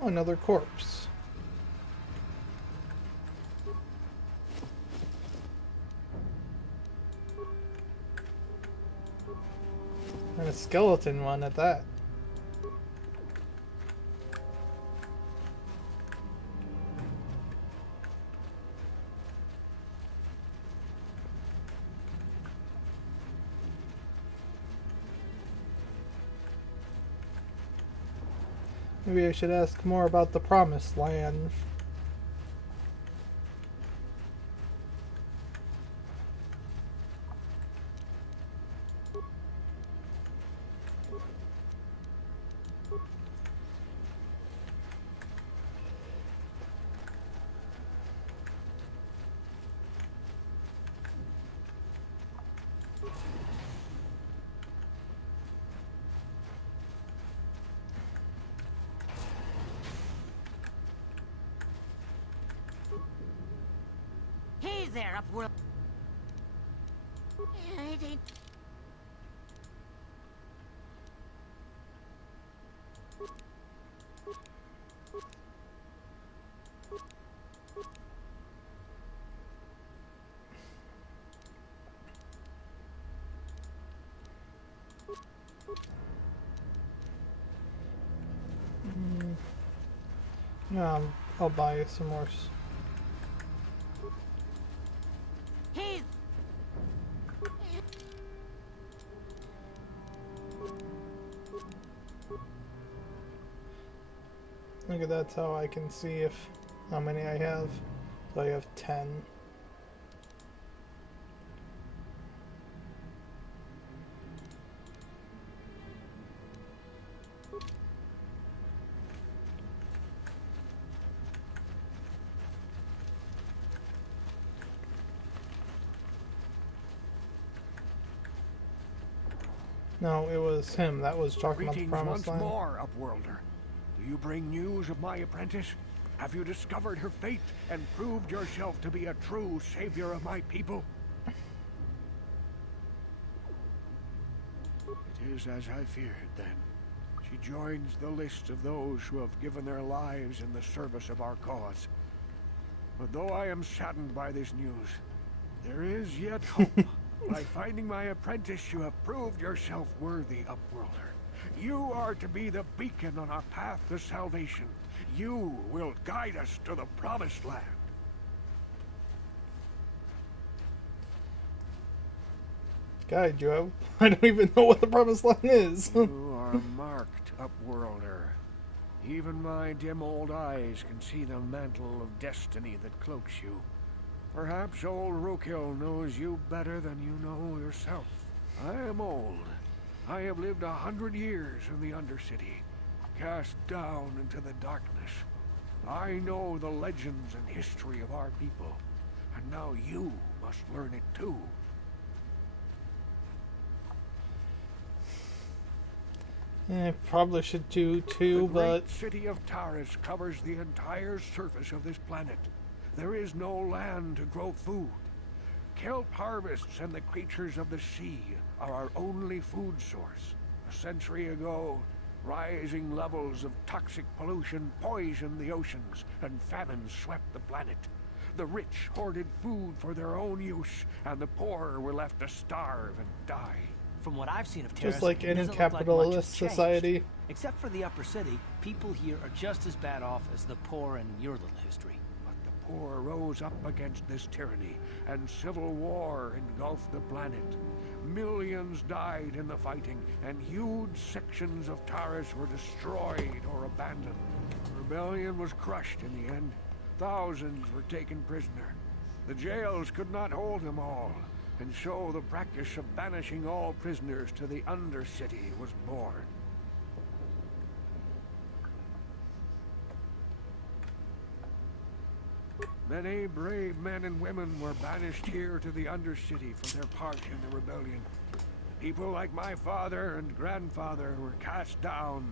Oh, another corpse. And a skeleton one at that. Maybe I should ask more about the Promised Land. Hey there, Upworld. Yeah, it ain't. Yeah, I'll buy you some more. Hey! Look at that's how I can see if how many I have. So I have 10. No, it was him that was talking about the Greetings promised once land. more, Upworlder. Do you bring news of my apprentice? Have you discovered her fate and proved yourself to be a true savior of my people? It is as I feared, then. She joins the list of those who have given their lives in the service of our cause. But though I am saddened by this news, there is yet hope. By finding my apprentice, you have proved yourself worthy, Upworlder. You are to be the beacon on our path to salvation. You will guide us to the promised land. Guide you out. I don't even know what the promised land is. You are marked, Upworlder. Even my dim old eyes can see the mantle of destiny that cloaks you. Perhaps old Rookhill knows you better than you know yourself. I am old. I have lived 100 years in the Undercity, cast down into the darkness. I know the legends and history of our people, and now you must learn it too. I probably should do too, but The great city of Taris covers the entire surface of this planet. There is no land to grow food. Kelp harvests and the creatures of the sea are our only food source. A century ago, rising levels of toxic pollution poisoned the oceans, and famine swept the planet. The rich hoarded food for their own use, and the poor were left to starve and die. From what I've seen of Terrace, just like it any doesn't look like much has capitalist changed. society. Except for the upper city, people here are just as bad off as the poor in your little history. Poor rose up against this tyranny, and civil war engulfed the planet. Millions died in the fighting, and huge sections of Taris were destroyed or abandoned. Rebellion was crushed in the end. Thousands were taken prisoner. The jails could not hold them all, and so the practice of banishing all prisoners to the Undercity was born. Many brave men and women were banished here to the Undercity for their part in the rebellion. People like my father and grandfather were cast down,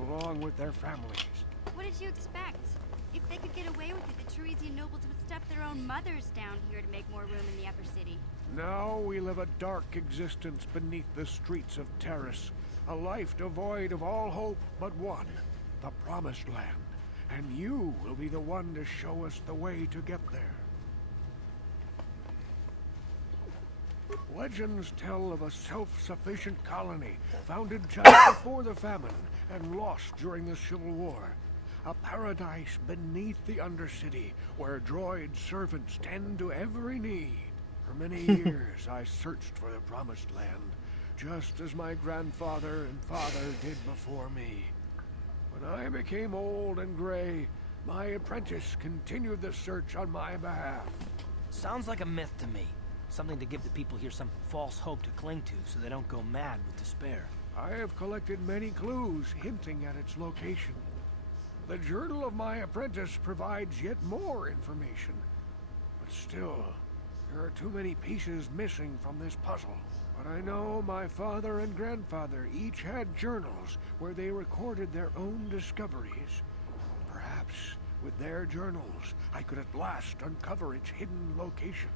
along with their families. What did you expect? If they could get away with it, the Teresian nobles would stuff their own mothers down here to make more room in the upper city. Now we live a dark existence beneath the streets of Taris, a life devoid of all hope but one, the Promised Land. And you will be the one to show us the way to get there. Legends tell of a self-sufficient colony founded just before the famine and lost during the Civil War. A paradise beneath the Undercity where droid servants tend to every need. For many years I searched for the Promised Land, just as my grandfather and father did before me. When I became old and gray, my apprentice continued the search on my behalf. Sounds like a myth to me. Something to give the people here some false hope to cling to so they don't go mad with despair. I have collected many clues hinting at its location. The journal of my apprentice provides yet more information. But still, there are too many pieces missing from this puzzle. But I know my father and grandfather each had journals where they recorded their own discoveries. Perhaps with their journals, I could at last uncover its hidden location.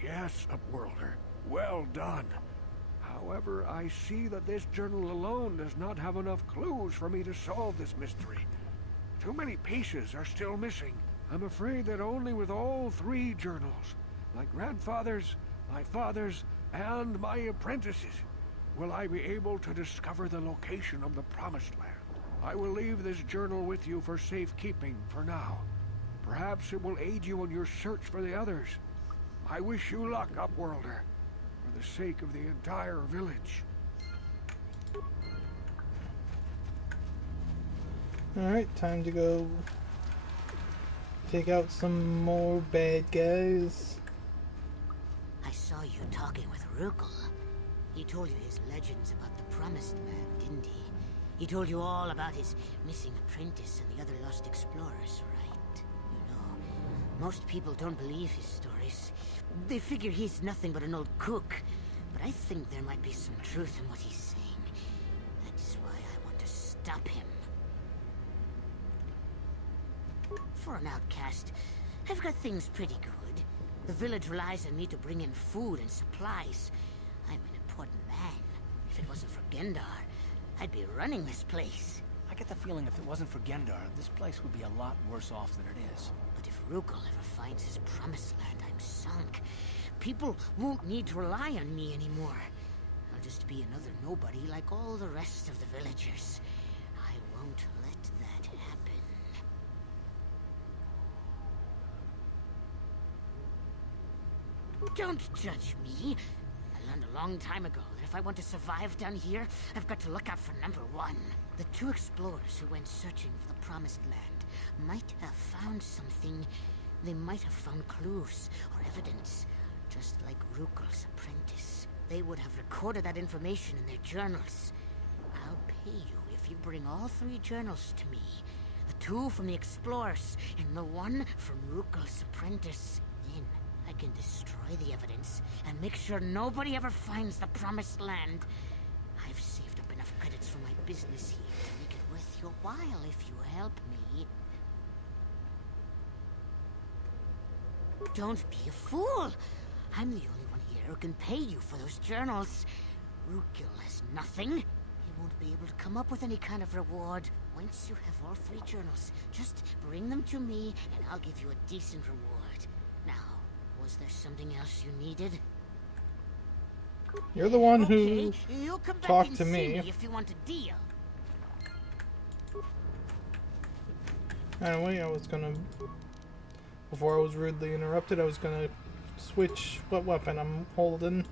Yes, Upworlder. Well done. However, I see that this journal alone does not have enough clues for me to solve this mystery. Too many pieces are still missing. I'm afraid that only with all three journals, My grandfathers, my fathers, and my apprentices. Will I be able to discover the location of the Promised Land? I will leave this journal with you for safekeeping for now. Perhaps it will aid you in your search for the others. I wish you luck, Upworlder, for the sake of the entire village. Alright, time to go take out some more bad guys. I saw you talking with Rukel. He told you his legends about the Promised Land, didn't he? He told you all about his missing apprentice and the other lost explorers, right? You know, most people don't believe his stories. They figure he's nothing but an old cook. But I think there might be some truth in what he's saying. That's why I want to stop him. For an outcast, I've got things pretty good. The village relies on me to bring in food and supplies. I'm an important man. If it wasn't for Gendar, I'd be running this place. I get the feeling if it wasn't for Gendar, this place would be a lot worse off than it is. But if Rukel ever finds his Promised Land, I'm sunk. People won't need to rely on me anymore. I'll just be another nobody like all the rest of the villagers. I won't let that happen. Don't judge me. I learned a long time ago that if I want to survive down here, I've got to look out for number one. The two explorers who went searching for the Promised Land might have found something. They might have found clues or evidence, just like Rukel's apprentice. They would have recorded that information in their journals. I'll pay you if you bring all three journals to me. The two from the explorers and the one from Rukel's apprentice. Then I can destroy the evidence and make sure nobody ever finds the Promised Land. I've saved up enough credits for my business here to make it worth your while if you help me. Don't be a fool! I'm the only one here who can pay you for those journals. Rukel has nothing. He won't be able to come up with any kind of reward. Once you have all three journals, just bring them to me and I'll give you a decent reward. Now, was there something else you needed? You're the one Okay, who you'll come back talked and to see me. if you want a deal. Anyway, I was gonna... Before I was rudely interrupted, I was gonna switch what weapon I'm holding.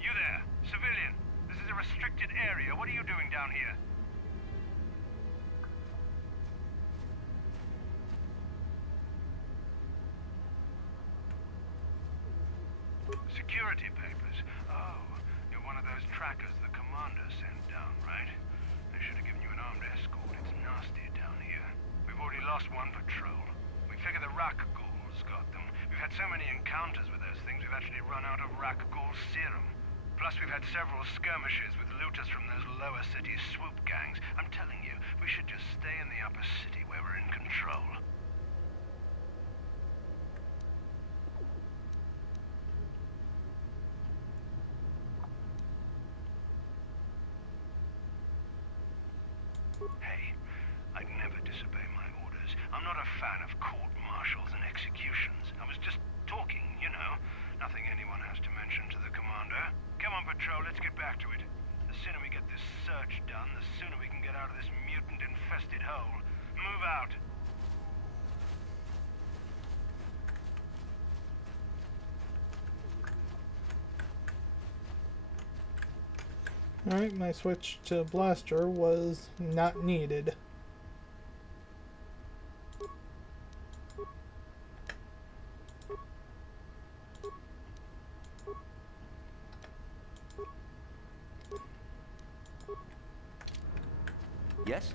You there, civilian. This is a restricted area. What are you doing down here? Security papers. Oh, you're one of those trackers the commander sent down, right? They should have given you an armed escort. It's nasty down here. We've already lost one patrol. We figure the Rak ghouls got them. We've had so many encounters with those things, we've actually run out of Rak ghoul serum. Plus, we've had several skirmishes with looters from those lower city swoop gangs. I'm telling you, we should just stay in the upper city where we're in control. Hey, I'd never disobey my orders. I'm not a fan of court-martials and executions. I was just talking, you know. Nothing anyone has to mention to the commander. Come on, Patrol, let's get back to it. The sooner we get this search done, the sooner we can get out of this mutant-infested hole. Move out. Alright, my switch to blaster was not needed. Yes?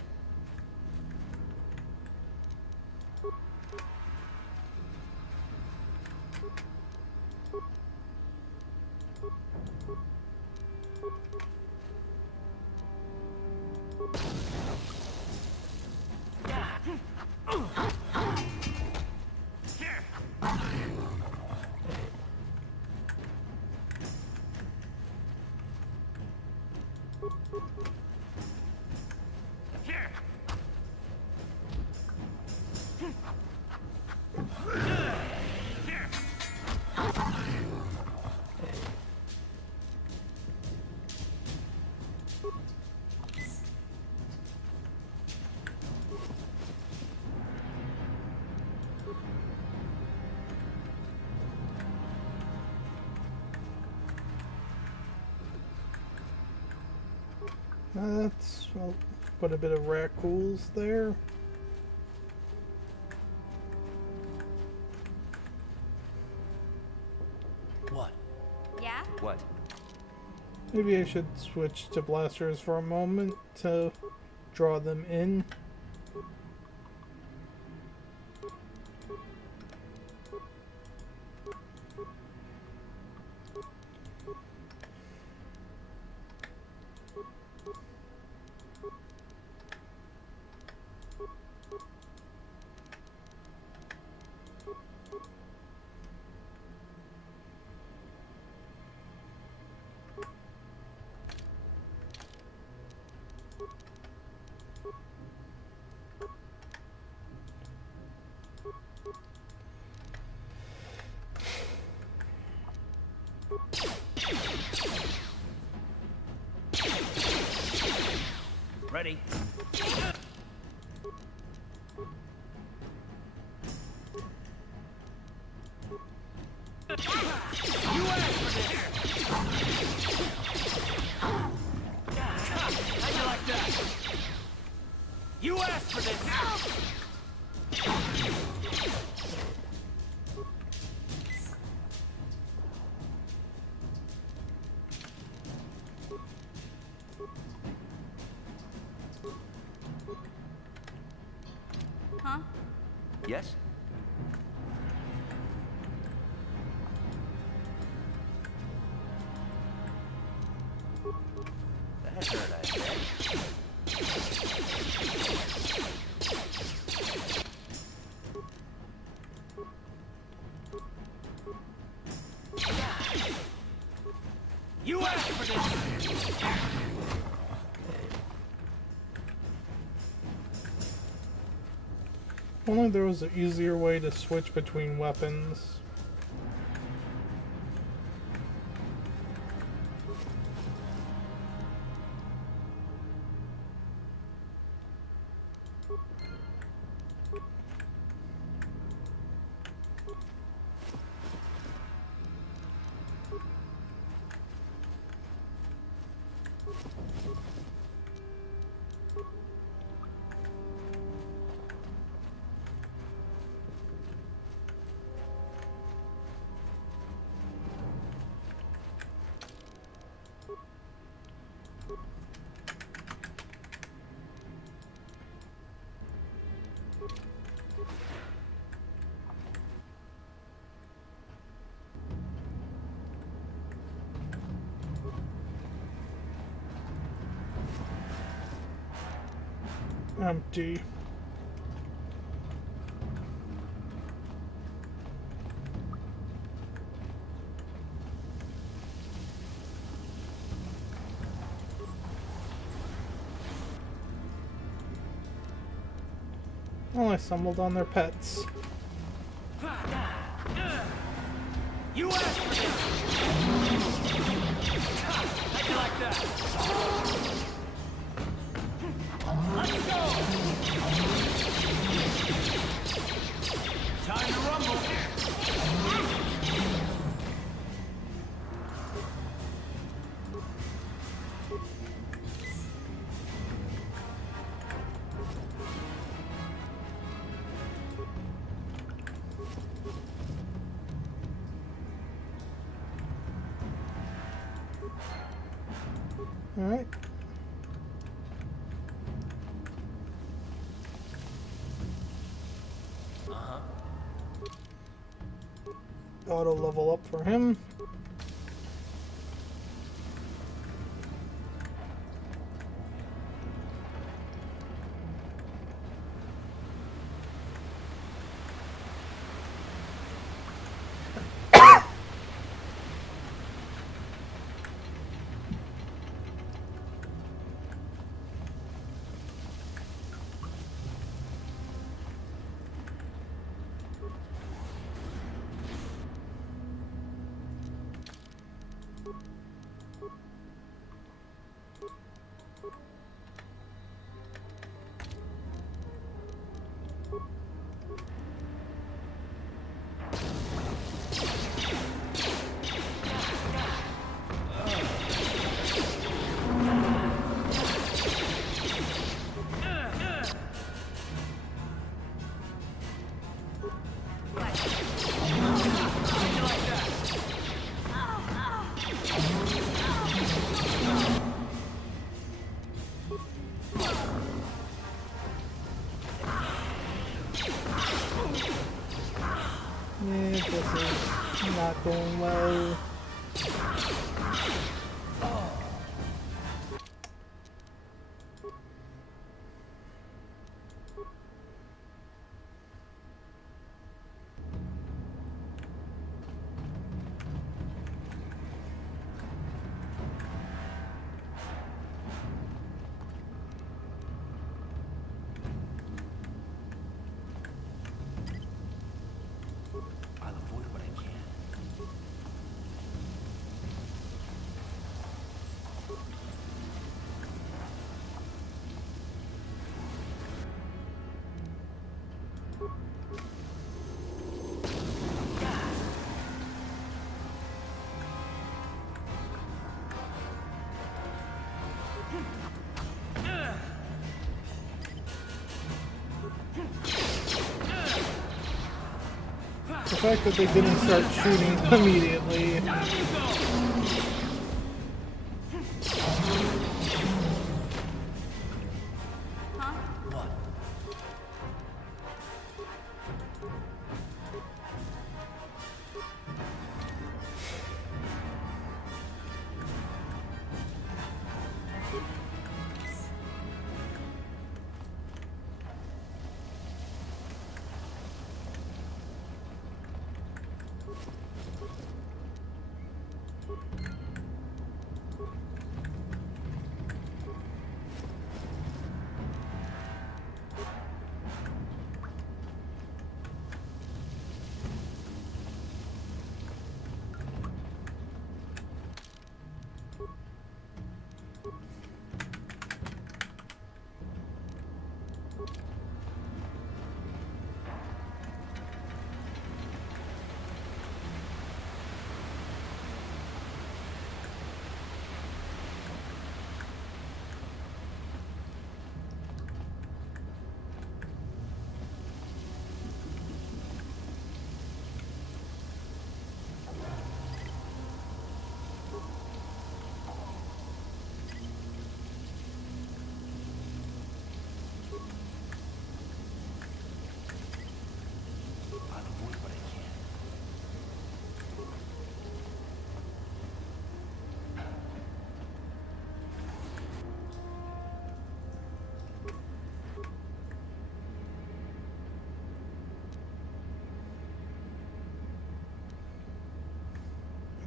That's well, put a bit of raccoons there. What? Yeah? What? Maybe I should switch to blasters for a moment to draw them in. Ready? You asked for this! Huh? Yes? That hurt, I bet. You asked for this! Only there was an easier way to switch between weapons. Empty. Well, I stumbled on their pets. You asked for this! How'd you like that? Let's go! Time to rumble! Alright. Auto level up for him. this is not going well. I'll avoid what I can. The fact that they didn't start shooting immediately.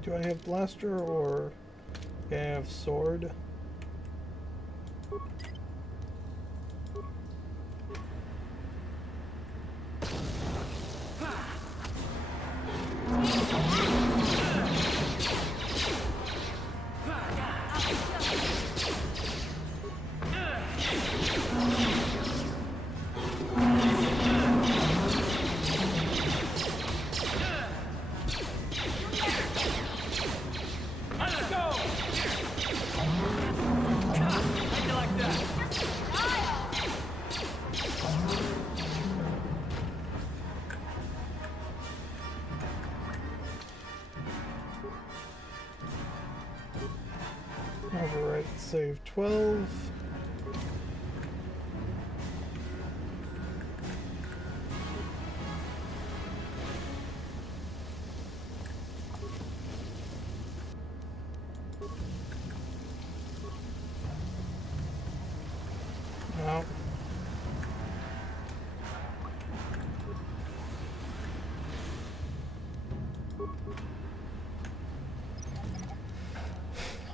Do I have blaster or I have sword? Alright, save 12. No.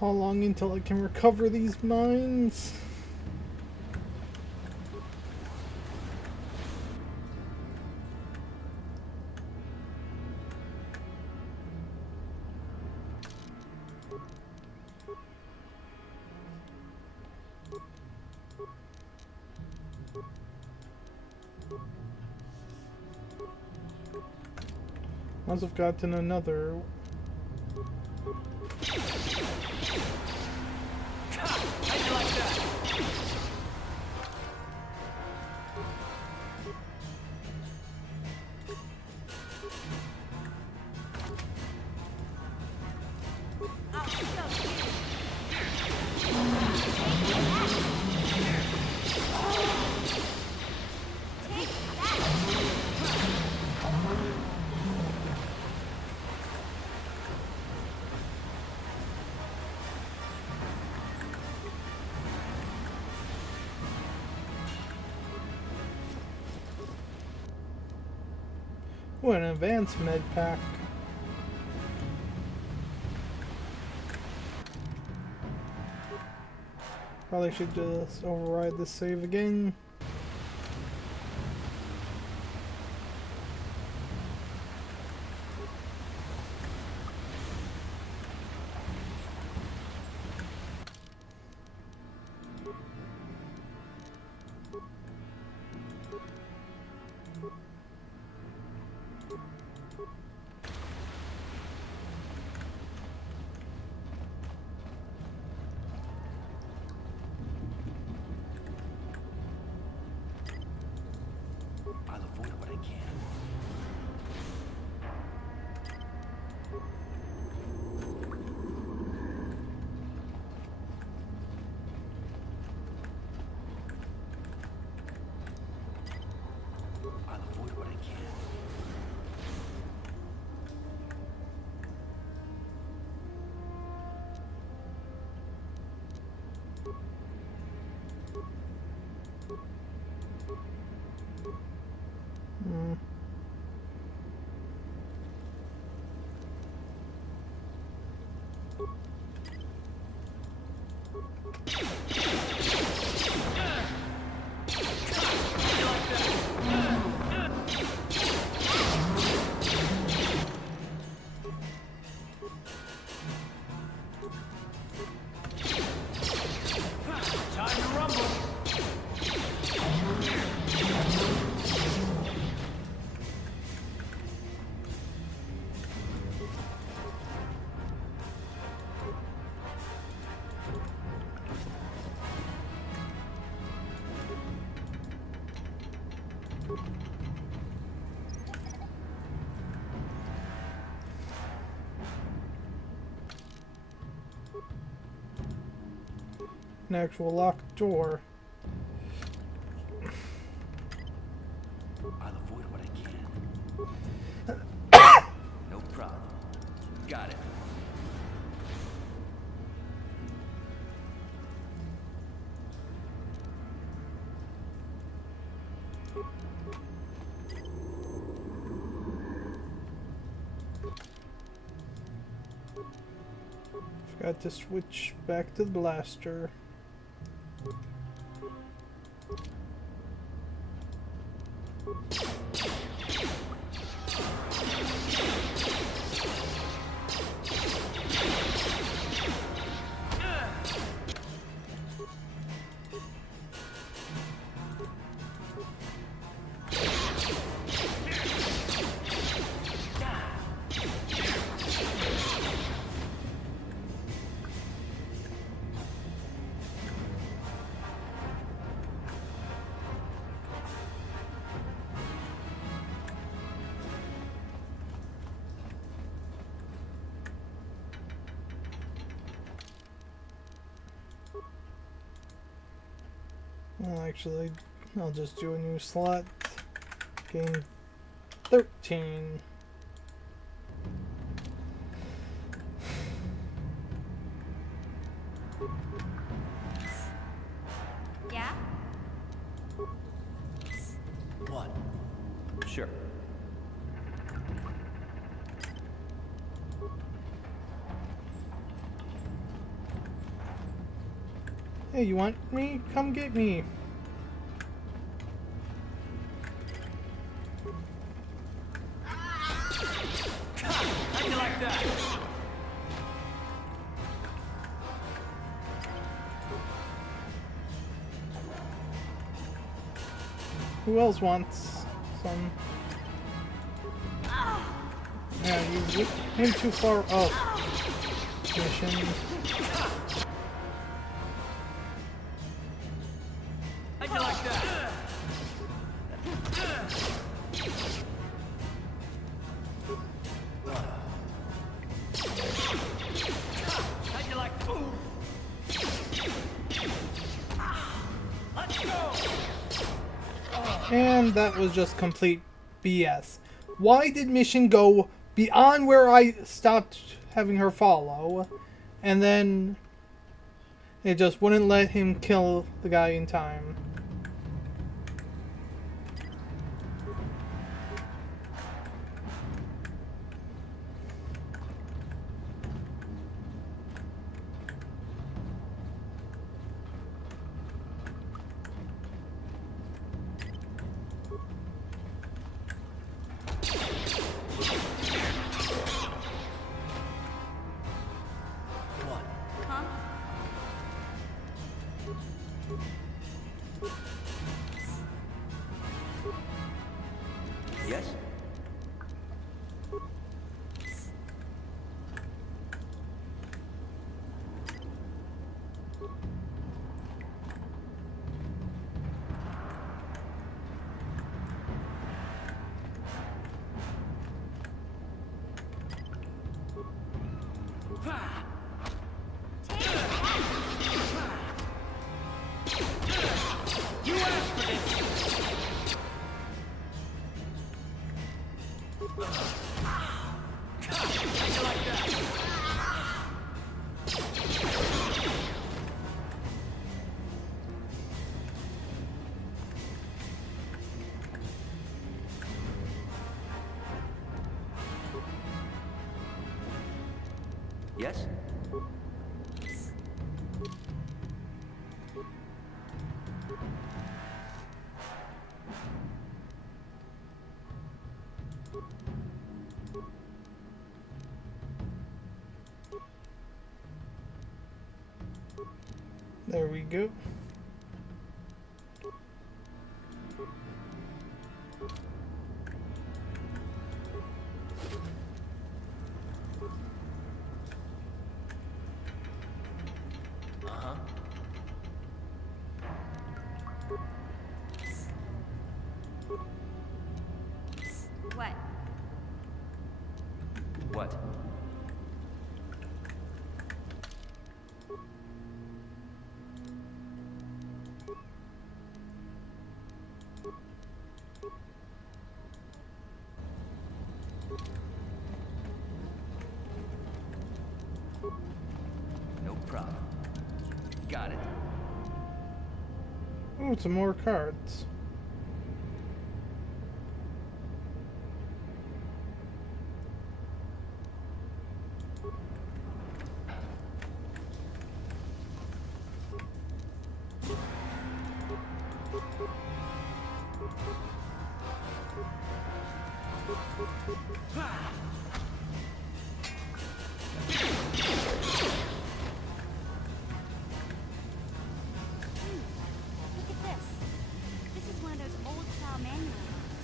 How long until I can recover these mines? Once I've gotten another. Ooh, an advanced med pack. Probably should just override this save again. I'll avoid what I can. I'll avoid what I can. Time to rumble. An actual locked door. I'll avoid what I can. No problem. Got it. Forgot to switch back to the blaster. Well, actually, I'll just do a new slot. Game 13. Yeah? What? Sure. Hey, you want me? Come get me. How'd you like that? Who else wants some? Yeah, you went too far up. Mission. How'd you like that? How'd you like that? Let's go! And that was just complete BS. Why did mission go beyond where I stopped having her follow, and then it just wouldn't let him kill the guy in time? Yes? You asked for this! Take it like that! Yes? There we go. Uh-huh. What? What? No problem. Got it. Oh, some more cards. Look at this. This is one of those old-style manual locks.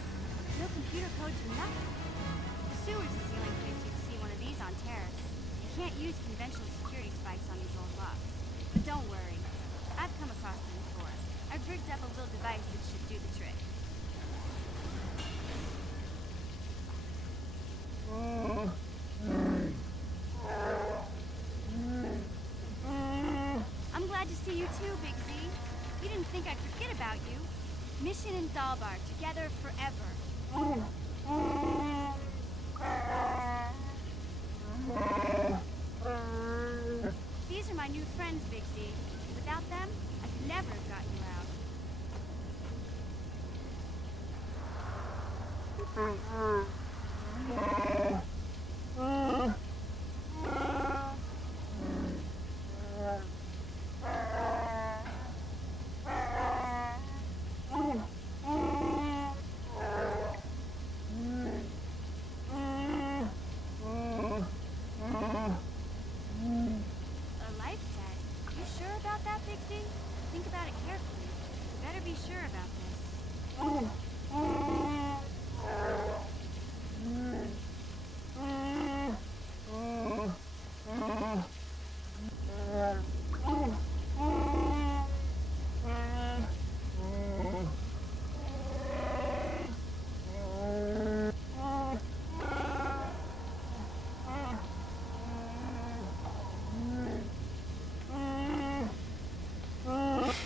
No computer codes or nothing. The sewers is the only place you'd see one of these on Terrace. You can't use conventional security spikes on these old locks. But don't worry. I've come across them before. I've rigged up a little device that should do the trick. I'm glad to see you too, Big Z. You didn't think I'd forget about you. Mission and Dalbar, together forever. These are my new friends, Big Z. Without them, I could never have got you out. A life debt? You sure about that, Big Z? Think about it carefully. You better be sure about this.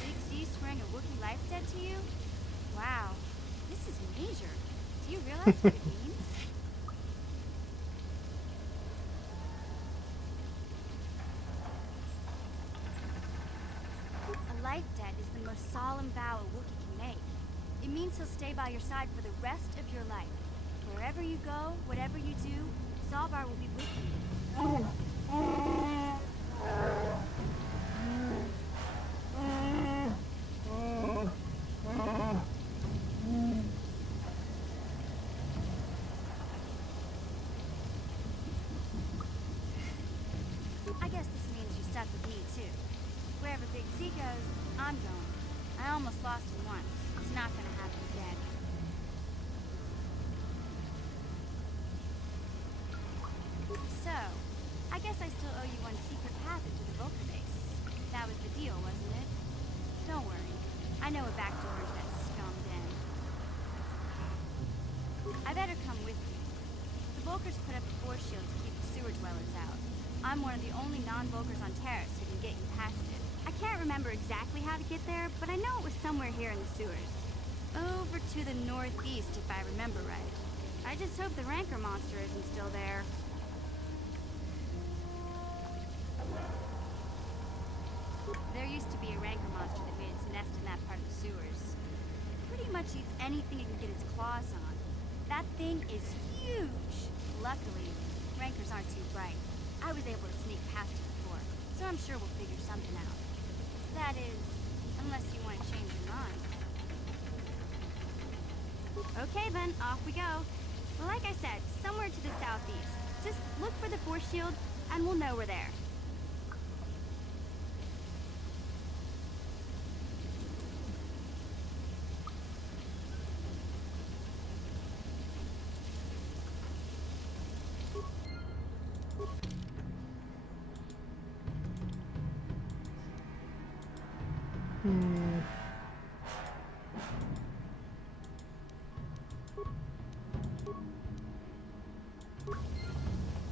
Big Z swearing a Wookiee life debt to you? Wow, this is major. Do you realize what it means? A life debt is the most solemn vow a Wookiee can make. It means he'll stay by your side for the rest of your life. Wherever you go, whatever you do, Zalbar will be with you. I guess this means you're stuck with me, too. Wherever Big Z goes, I'm going. I almost lost him once. It's not gonna happen again. deal, wasn't it? Don't worry. I know a back door into that scum den. I better come with you. The Volkers put up a force shield to keep the sewer dwellers out. I'm one of the only non-Volkers on Terrace who can get you past it. I can't remember exactly how to get there, but I know it was somewhere here in the sewers. Over to the northeast, if I remember right. I just hope the Rancor monster isn't still there. There used to be a Rancor monster that made its nest in that part of the sewers. Pretty much eats anything it can get its claws on. That thing is huge! Luckily, Rancors aren't too bright. I was able to sneak past it before, so I'm sure we'll figure something out. That is, unless you want to change your mind. Okay then, off we go. Like I said, somewhere to the southeast. Just look for the force shield, and we'll know we're there.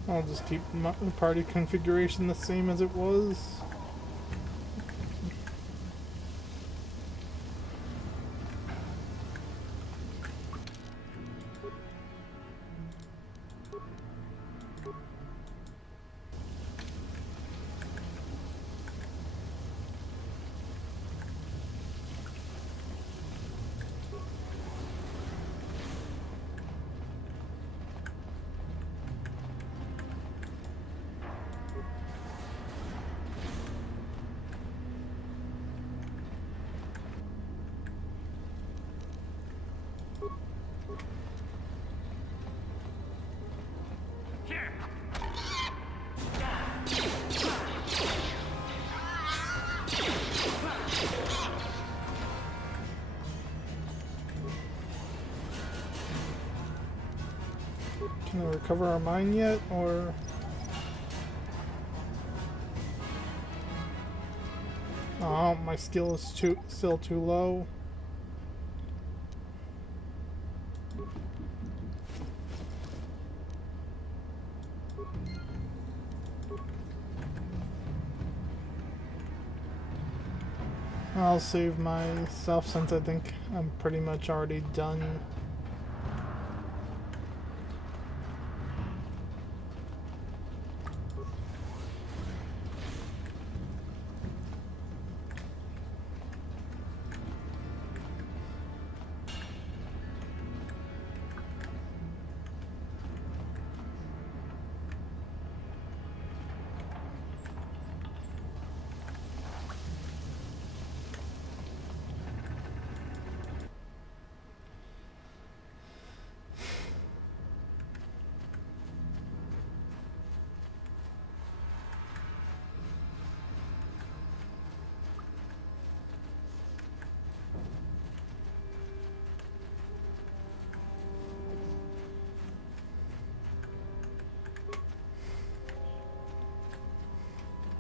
I'll just keep my party configuration the same as it was. Can we recover our mine yet, or...? Oh, my skill is still too low. I'll save myself since I think I'm pretty much already done.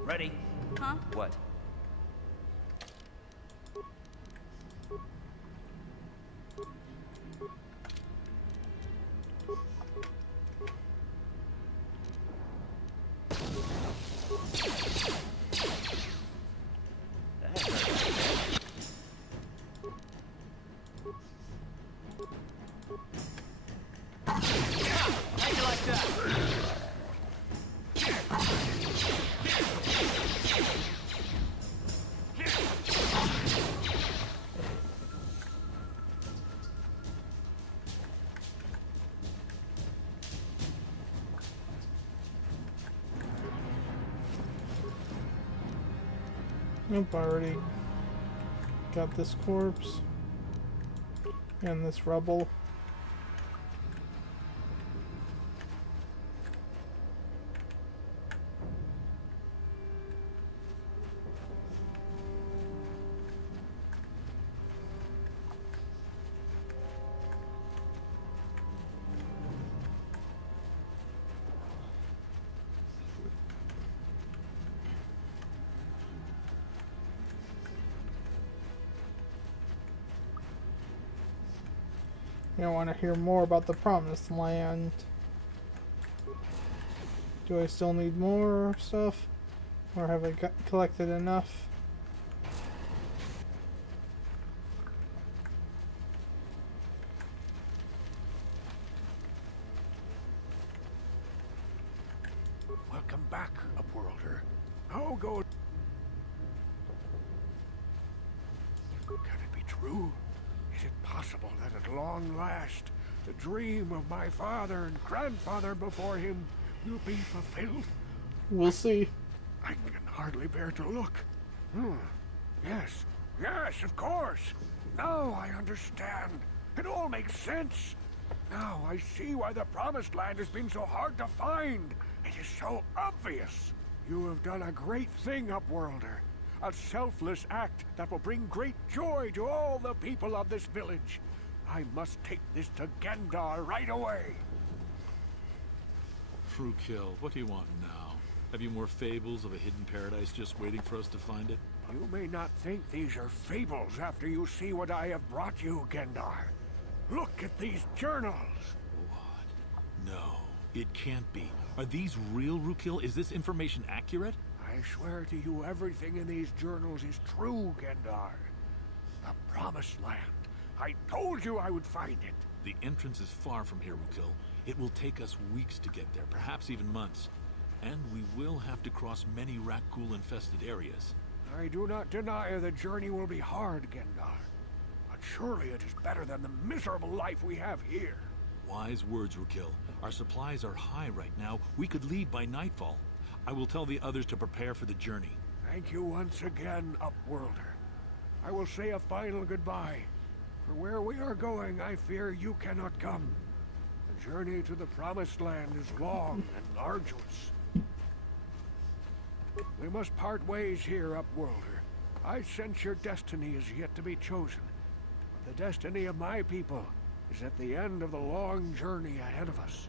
Ready? Huh? What? How'd you like that? Nope, I already got this corpse and this rubble. I want to hear more about the Promised Land. Do I still need more stuff? Or have I collected enough? Welcome back, Upworlder. How go? Can it be true? Is it possible that at long last, the dream of my father and grandfather before him will be fulfilled? We'll see. I can hardly bear to look. Yes, yes, of course. Now I understand. It all makes sense. Now I see why the Promised Land has been so hard to find. It is so obvious. You have done a great thing, Upworlder. A selfless act that will bring great joy to all the people of this village. I must take this to Gendar right away. Frukill, what do you want now? Have you more fables of a hidden paradise just waiting for us to find it? You may not think these are fables after you see what I have brought you, Gendar. Look at these journals. What? No, it can't be. Are these real, Rukill? Is this information accurate? I swear to you, everything in these journals is true, Gendar. The Promised Land. I told you I would find it. The entrance is far from here, Rukill. It will take us weeks to get there, perhaps even months. And we will have to cross many Rakghoul-infested areas. I do not deny the journey will be hard, Gendar. But surely it is better than the miserable life we have here. Wise words, Rukill. Our supplies are high right now. We could leave by nightfall. I will tell the others to prepare for the journey. Thank you once again, Upworlder. I will say a final goodbye. For where we are going, I fear you cannot come. The journey to the Promised Land is long and arduous. We must part ways here, Upworlder. I sense your destiny is yet to be chosen. But the destiny of my people is at the end of the long journey ahead of us.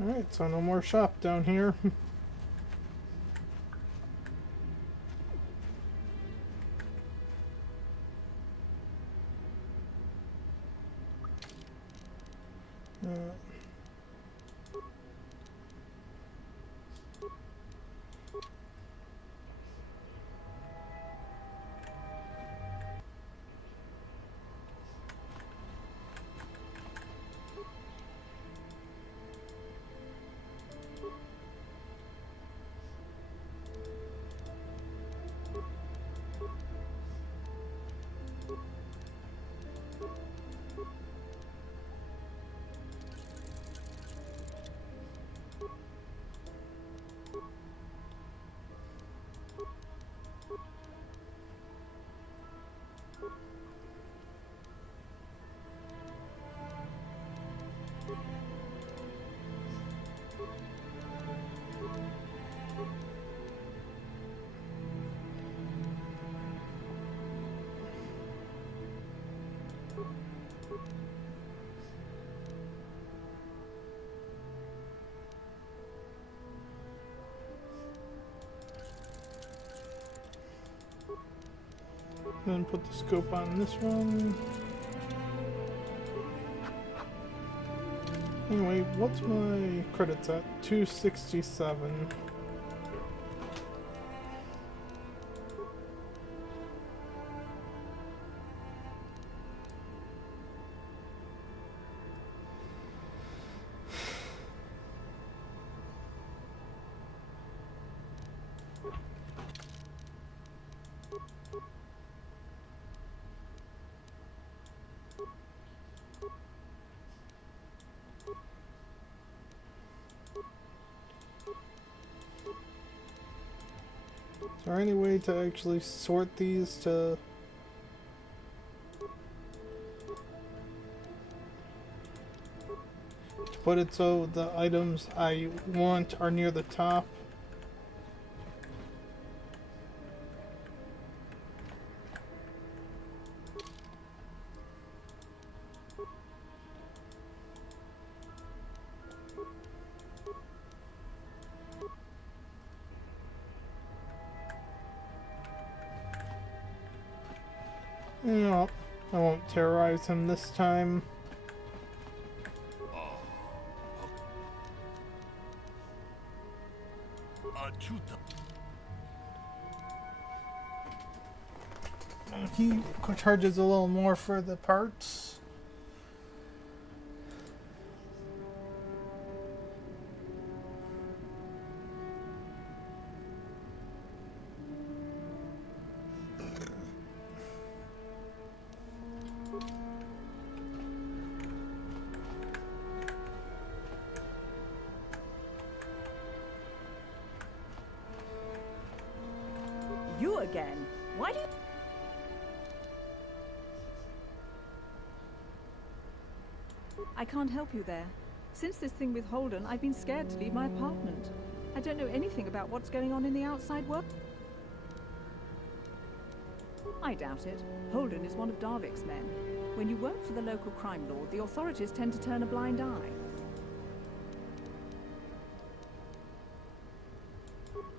Alright, so no more shop down here. Then put the scope on this one. Anyway, what's my credits at? 267. Is there any way to actually sort these to put it so the items I want are near the top? No, I won't terrorize him this time. He charges a little more for the parts. You again? Why do you... I can't help you there. Since this thing with Holden, I've been scared to leave my apartment. I don't know anything about what's going on in the outside world. I doubt it. Holden is one of Darvik's men. When you work for the local crime lord, the authorities tend to turn a blind eye.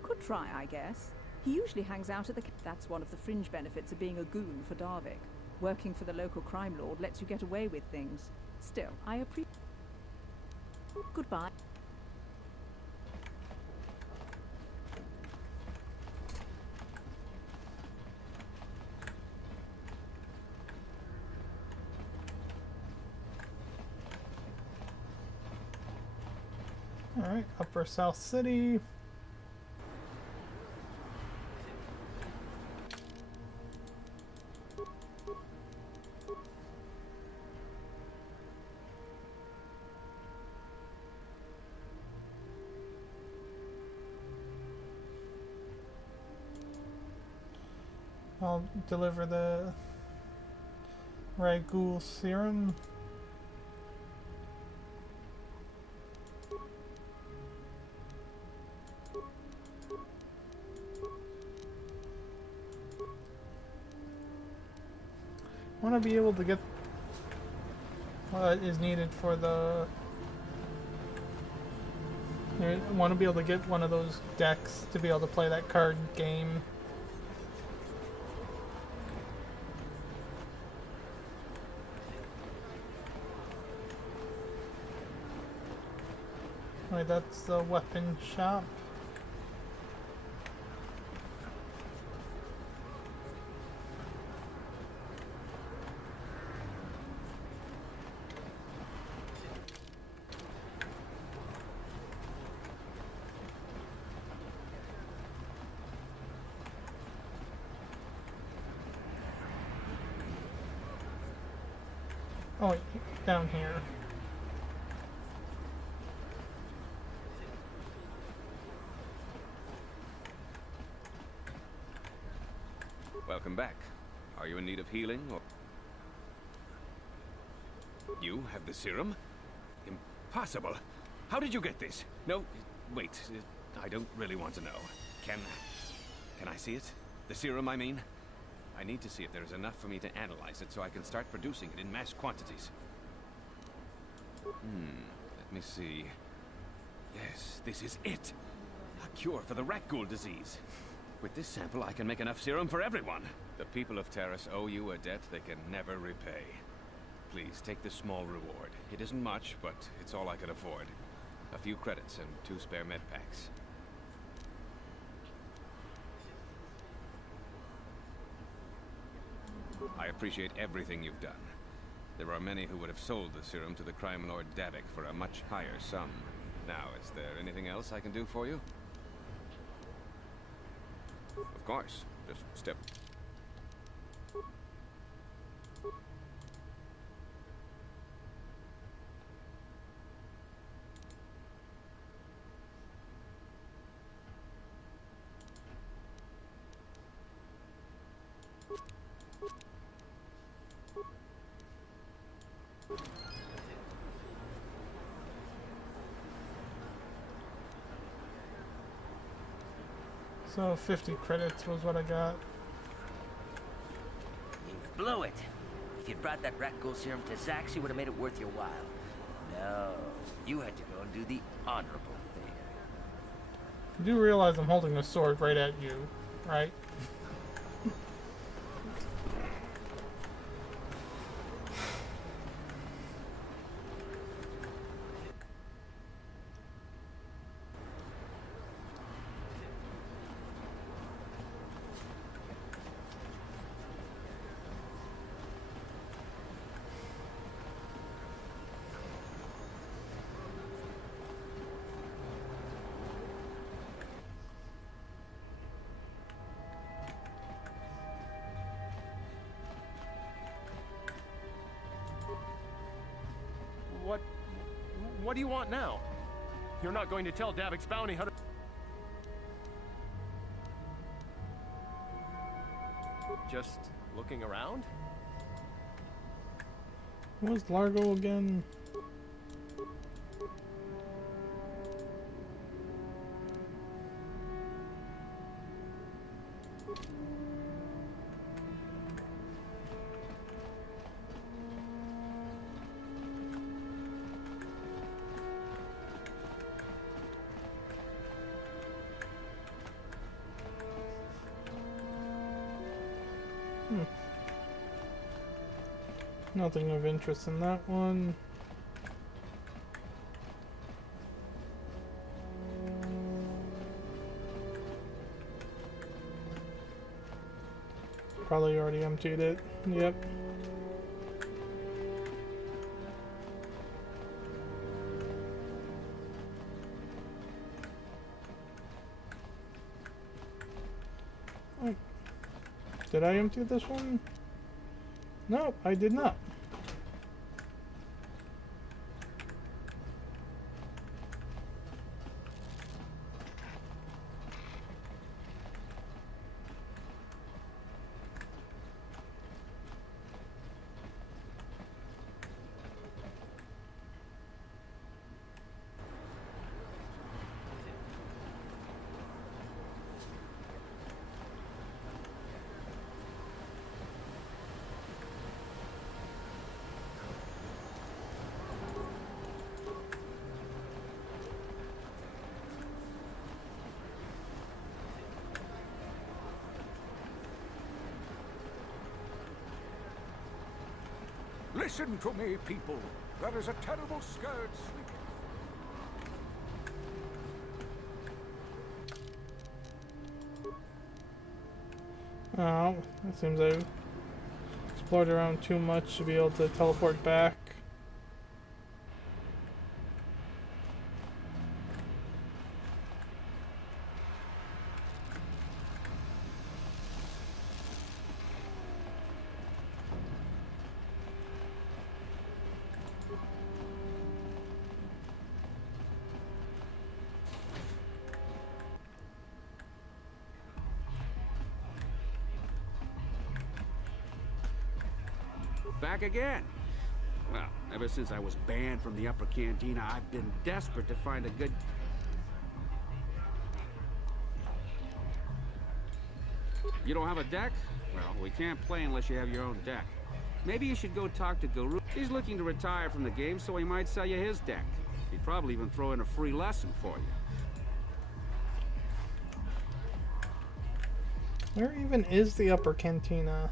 Could try, I guess. He usually hangs out at the... That's one of the fringe benefits of being a goon for Darvik. Working for the local crime lord lets you get away with things. Still, I appreciate... Goodbye. Alright, Upper South City. I'll deliver the Ragoul serum. I want to be able to get what is needed for the... I want to be able to get one of those decks to be able to play that card game. Wait, that's the weapon shop. Oh, wait, down here. Welcome back. Are you in need of healing, or... You have the serum? Impossible. How did you get this? No, wait. I don't really want to know. Can I see it? The serum, I mean? I need to see if there is enough for me to analyze it so I can start producing it in mass quantities. Let me see. Yes, this is it. A cure for the Ragoul disease. With this sample, I can make enough serum for everyone. The people of Terrace owe you a debt they can never repay. Please, take this small reward. It isn't much, but it's all I could afford. A few credits and 2 spare med packs. I appreciate everything you've done. There are many who would have sold the serum to the crime lord Davik for a much higher sum. Now, is there anything else I can do for you? Of course. Just step... So 50 credits was what I got. You blew it. If you'd brought that Ragoul serum to Zax, you would have made it worth your while. No, you had to go and do the honorable thing. You do realize I'm holding the sword right at you, right? What do you want now? You're not going to tell Davik's bounty hunter... Just looking around? Where's Largo again? Nothing of interest in that one. Probably already emptied it. Yep. Oh. Did I empty this one? No, I did not. Listen to me, people. There is a terrible scourge sleeping. Oh, it seems I've explored around too much to be able to teleport back. Back again. Well, ever since I was banned from the upper cantina, I've been desperate to find a good... You don't have a deck? Well, we can't play unless you have your own deck. Maybe you should go talk to Guru. He's looking to retire from the game, so he might sell you his deck. He'd probably even throw in a free lesson for you. Where even is the upper cantina?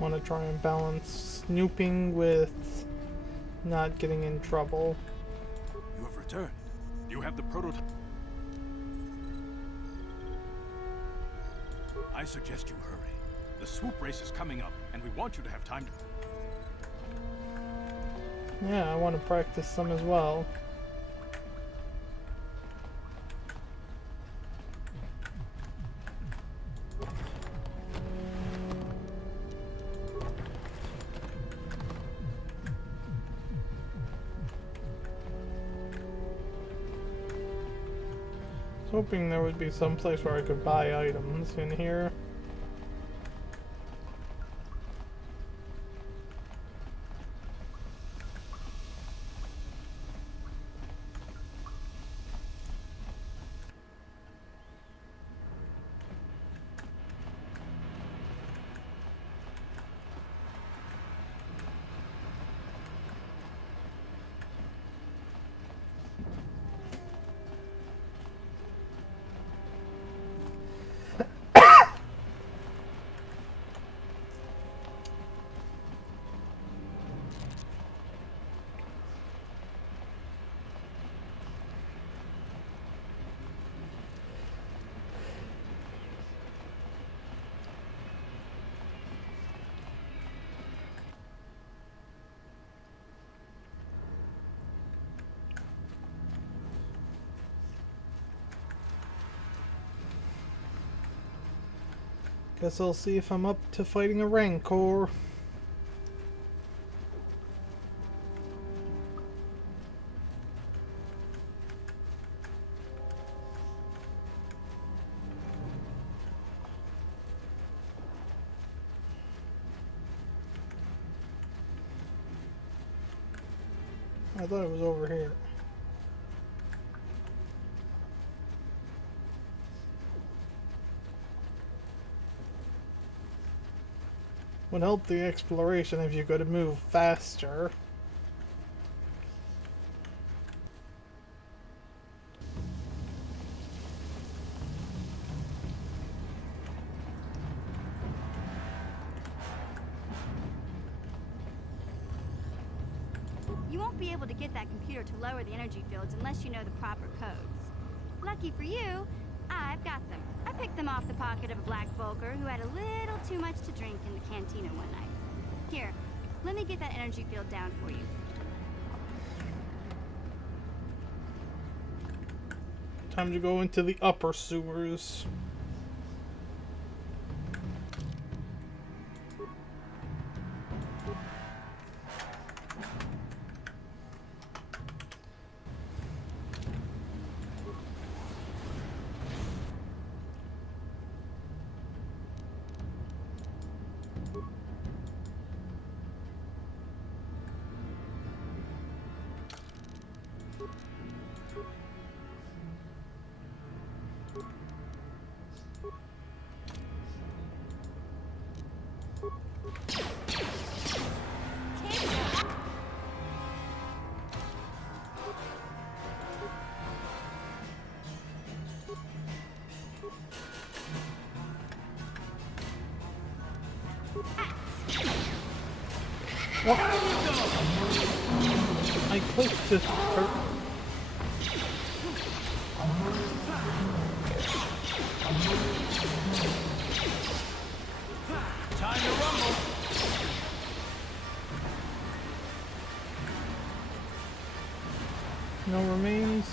Want to try and balance snooping with not getting in trouble. You have returned. You have the prototype. I suggest you hurry. The swoop race is coming up, and we want you to have time to... Yeah, I want to practice some as well. Hoping there would be some place where I could buy items in here. Guess I'll see if I'm up to fighting a Rancor. I thought it was over here. Would help the exploration if you could move faster. You won't be able to get that computer to lower the energy fields unless you know the proper codes. Lucky for you, I've got them. I picked them off the pocket of a black Volker who had a little too much to drink in the cantina one night. Here, let me get that energy field down for you. Time to go into the upper sewers. What? I clicked to Time to rumble. no remains.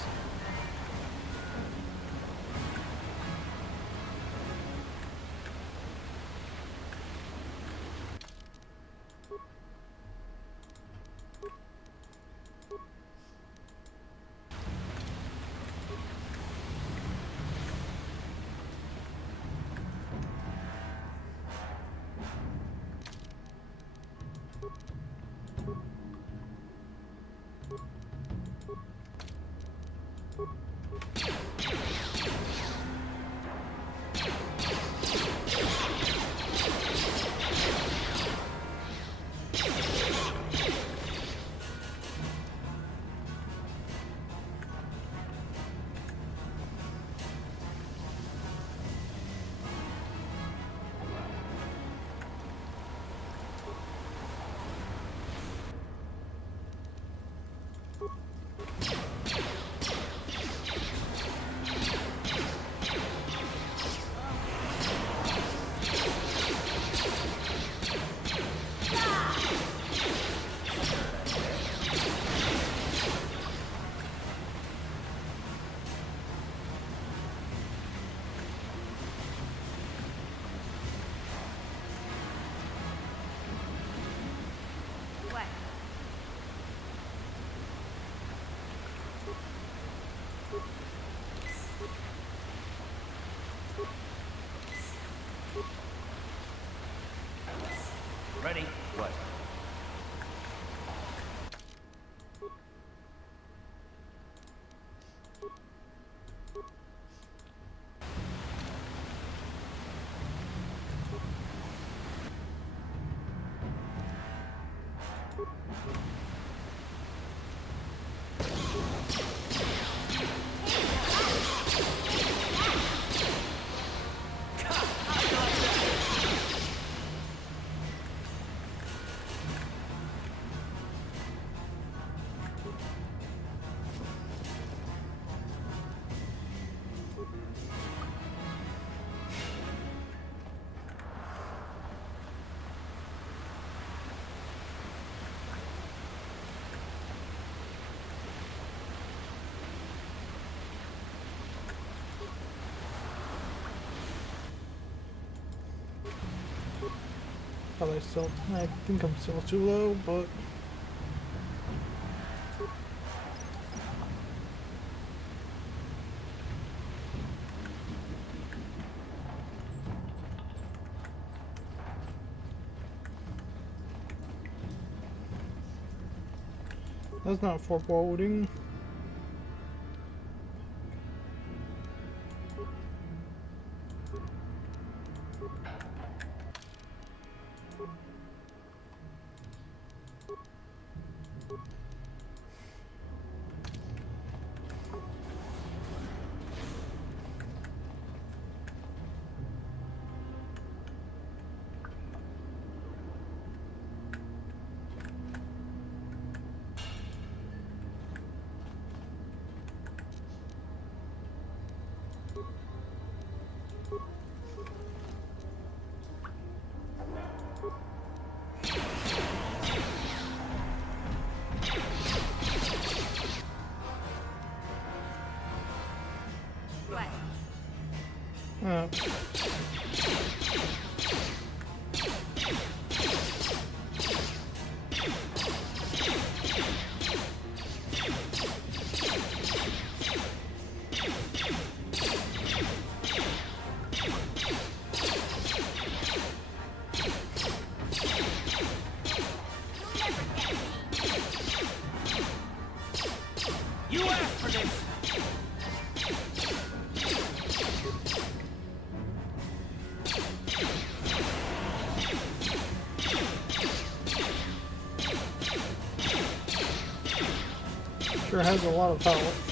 Ready? What? I think I'm still too low, but that's not foreboding. You asked for this! Sure has a lot of health.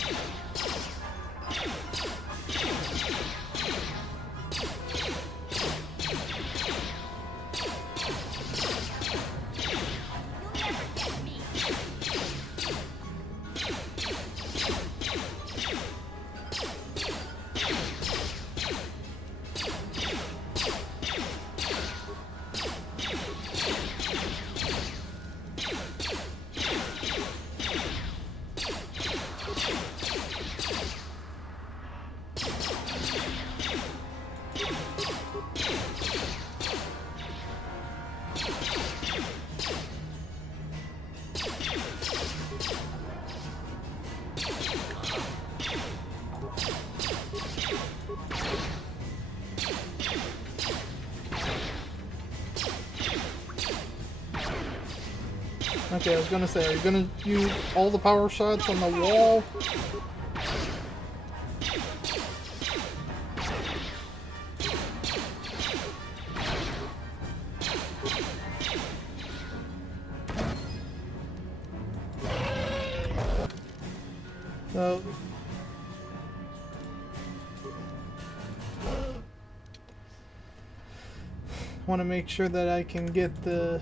Okay, I was gonna say, are you gonna use all the power shots on the wall? So, want to make sure that I can get the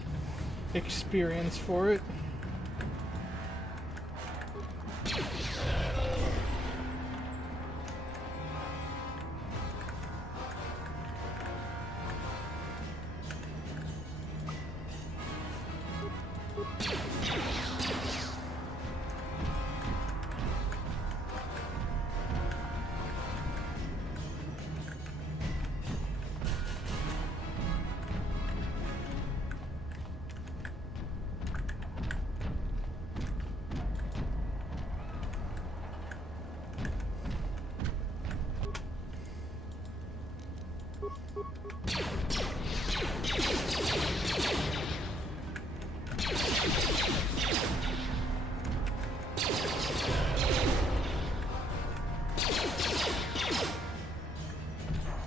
experience for it.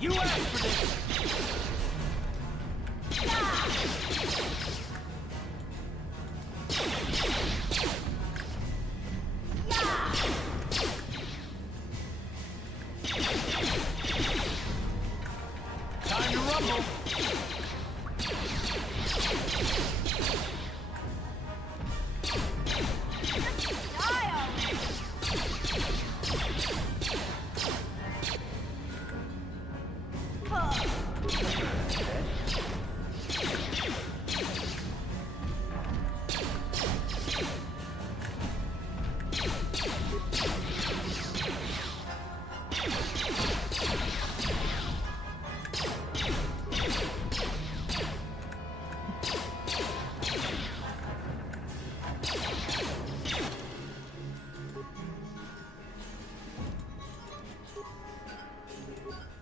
You asked for this! Time to rumble!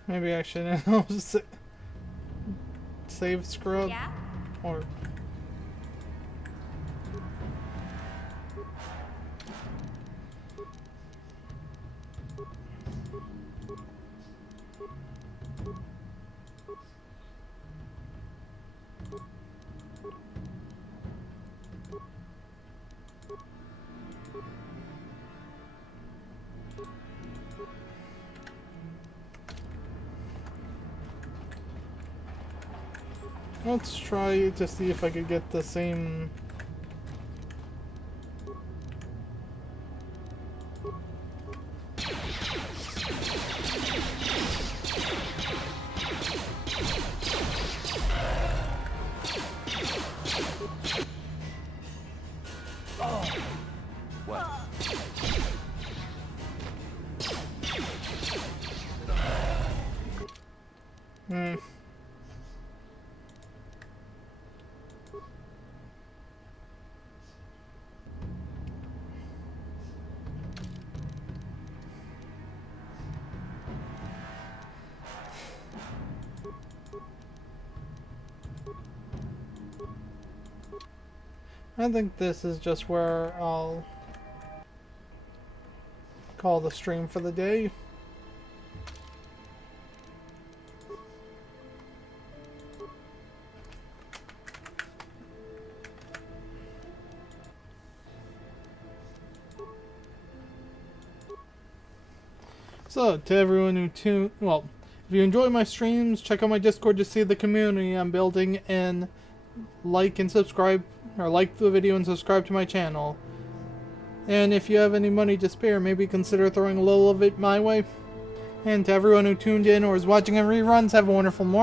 Maybe I should save scrub. Yeah? Or... Let's try to see if I could get the same... What? Hmm. I think this is just where I'll call the stream for the day. So, to everyone who if you enjoy my streams, check out my Discord to see the community I'm building, and like and subscribe, or like the video and subscribe to my channel. And if you have any money to spare, maybe consider throwing a little of it my way. And to everyone who tuned in or is watching in reruns, have a wonderful morning.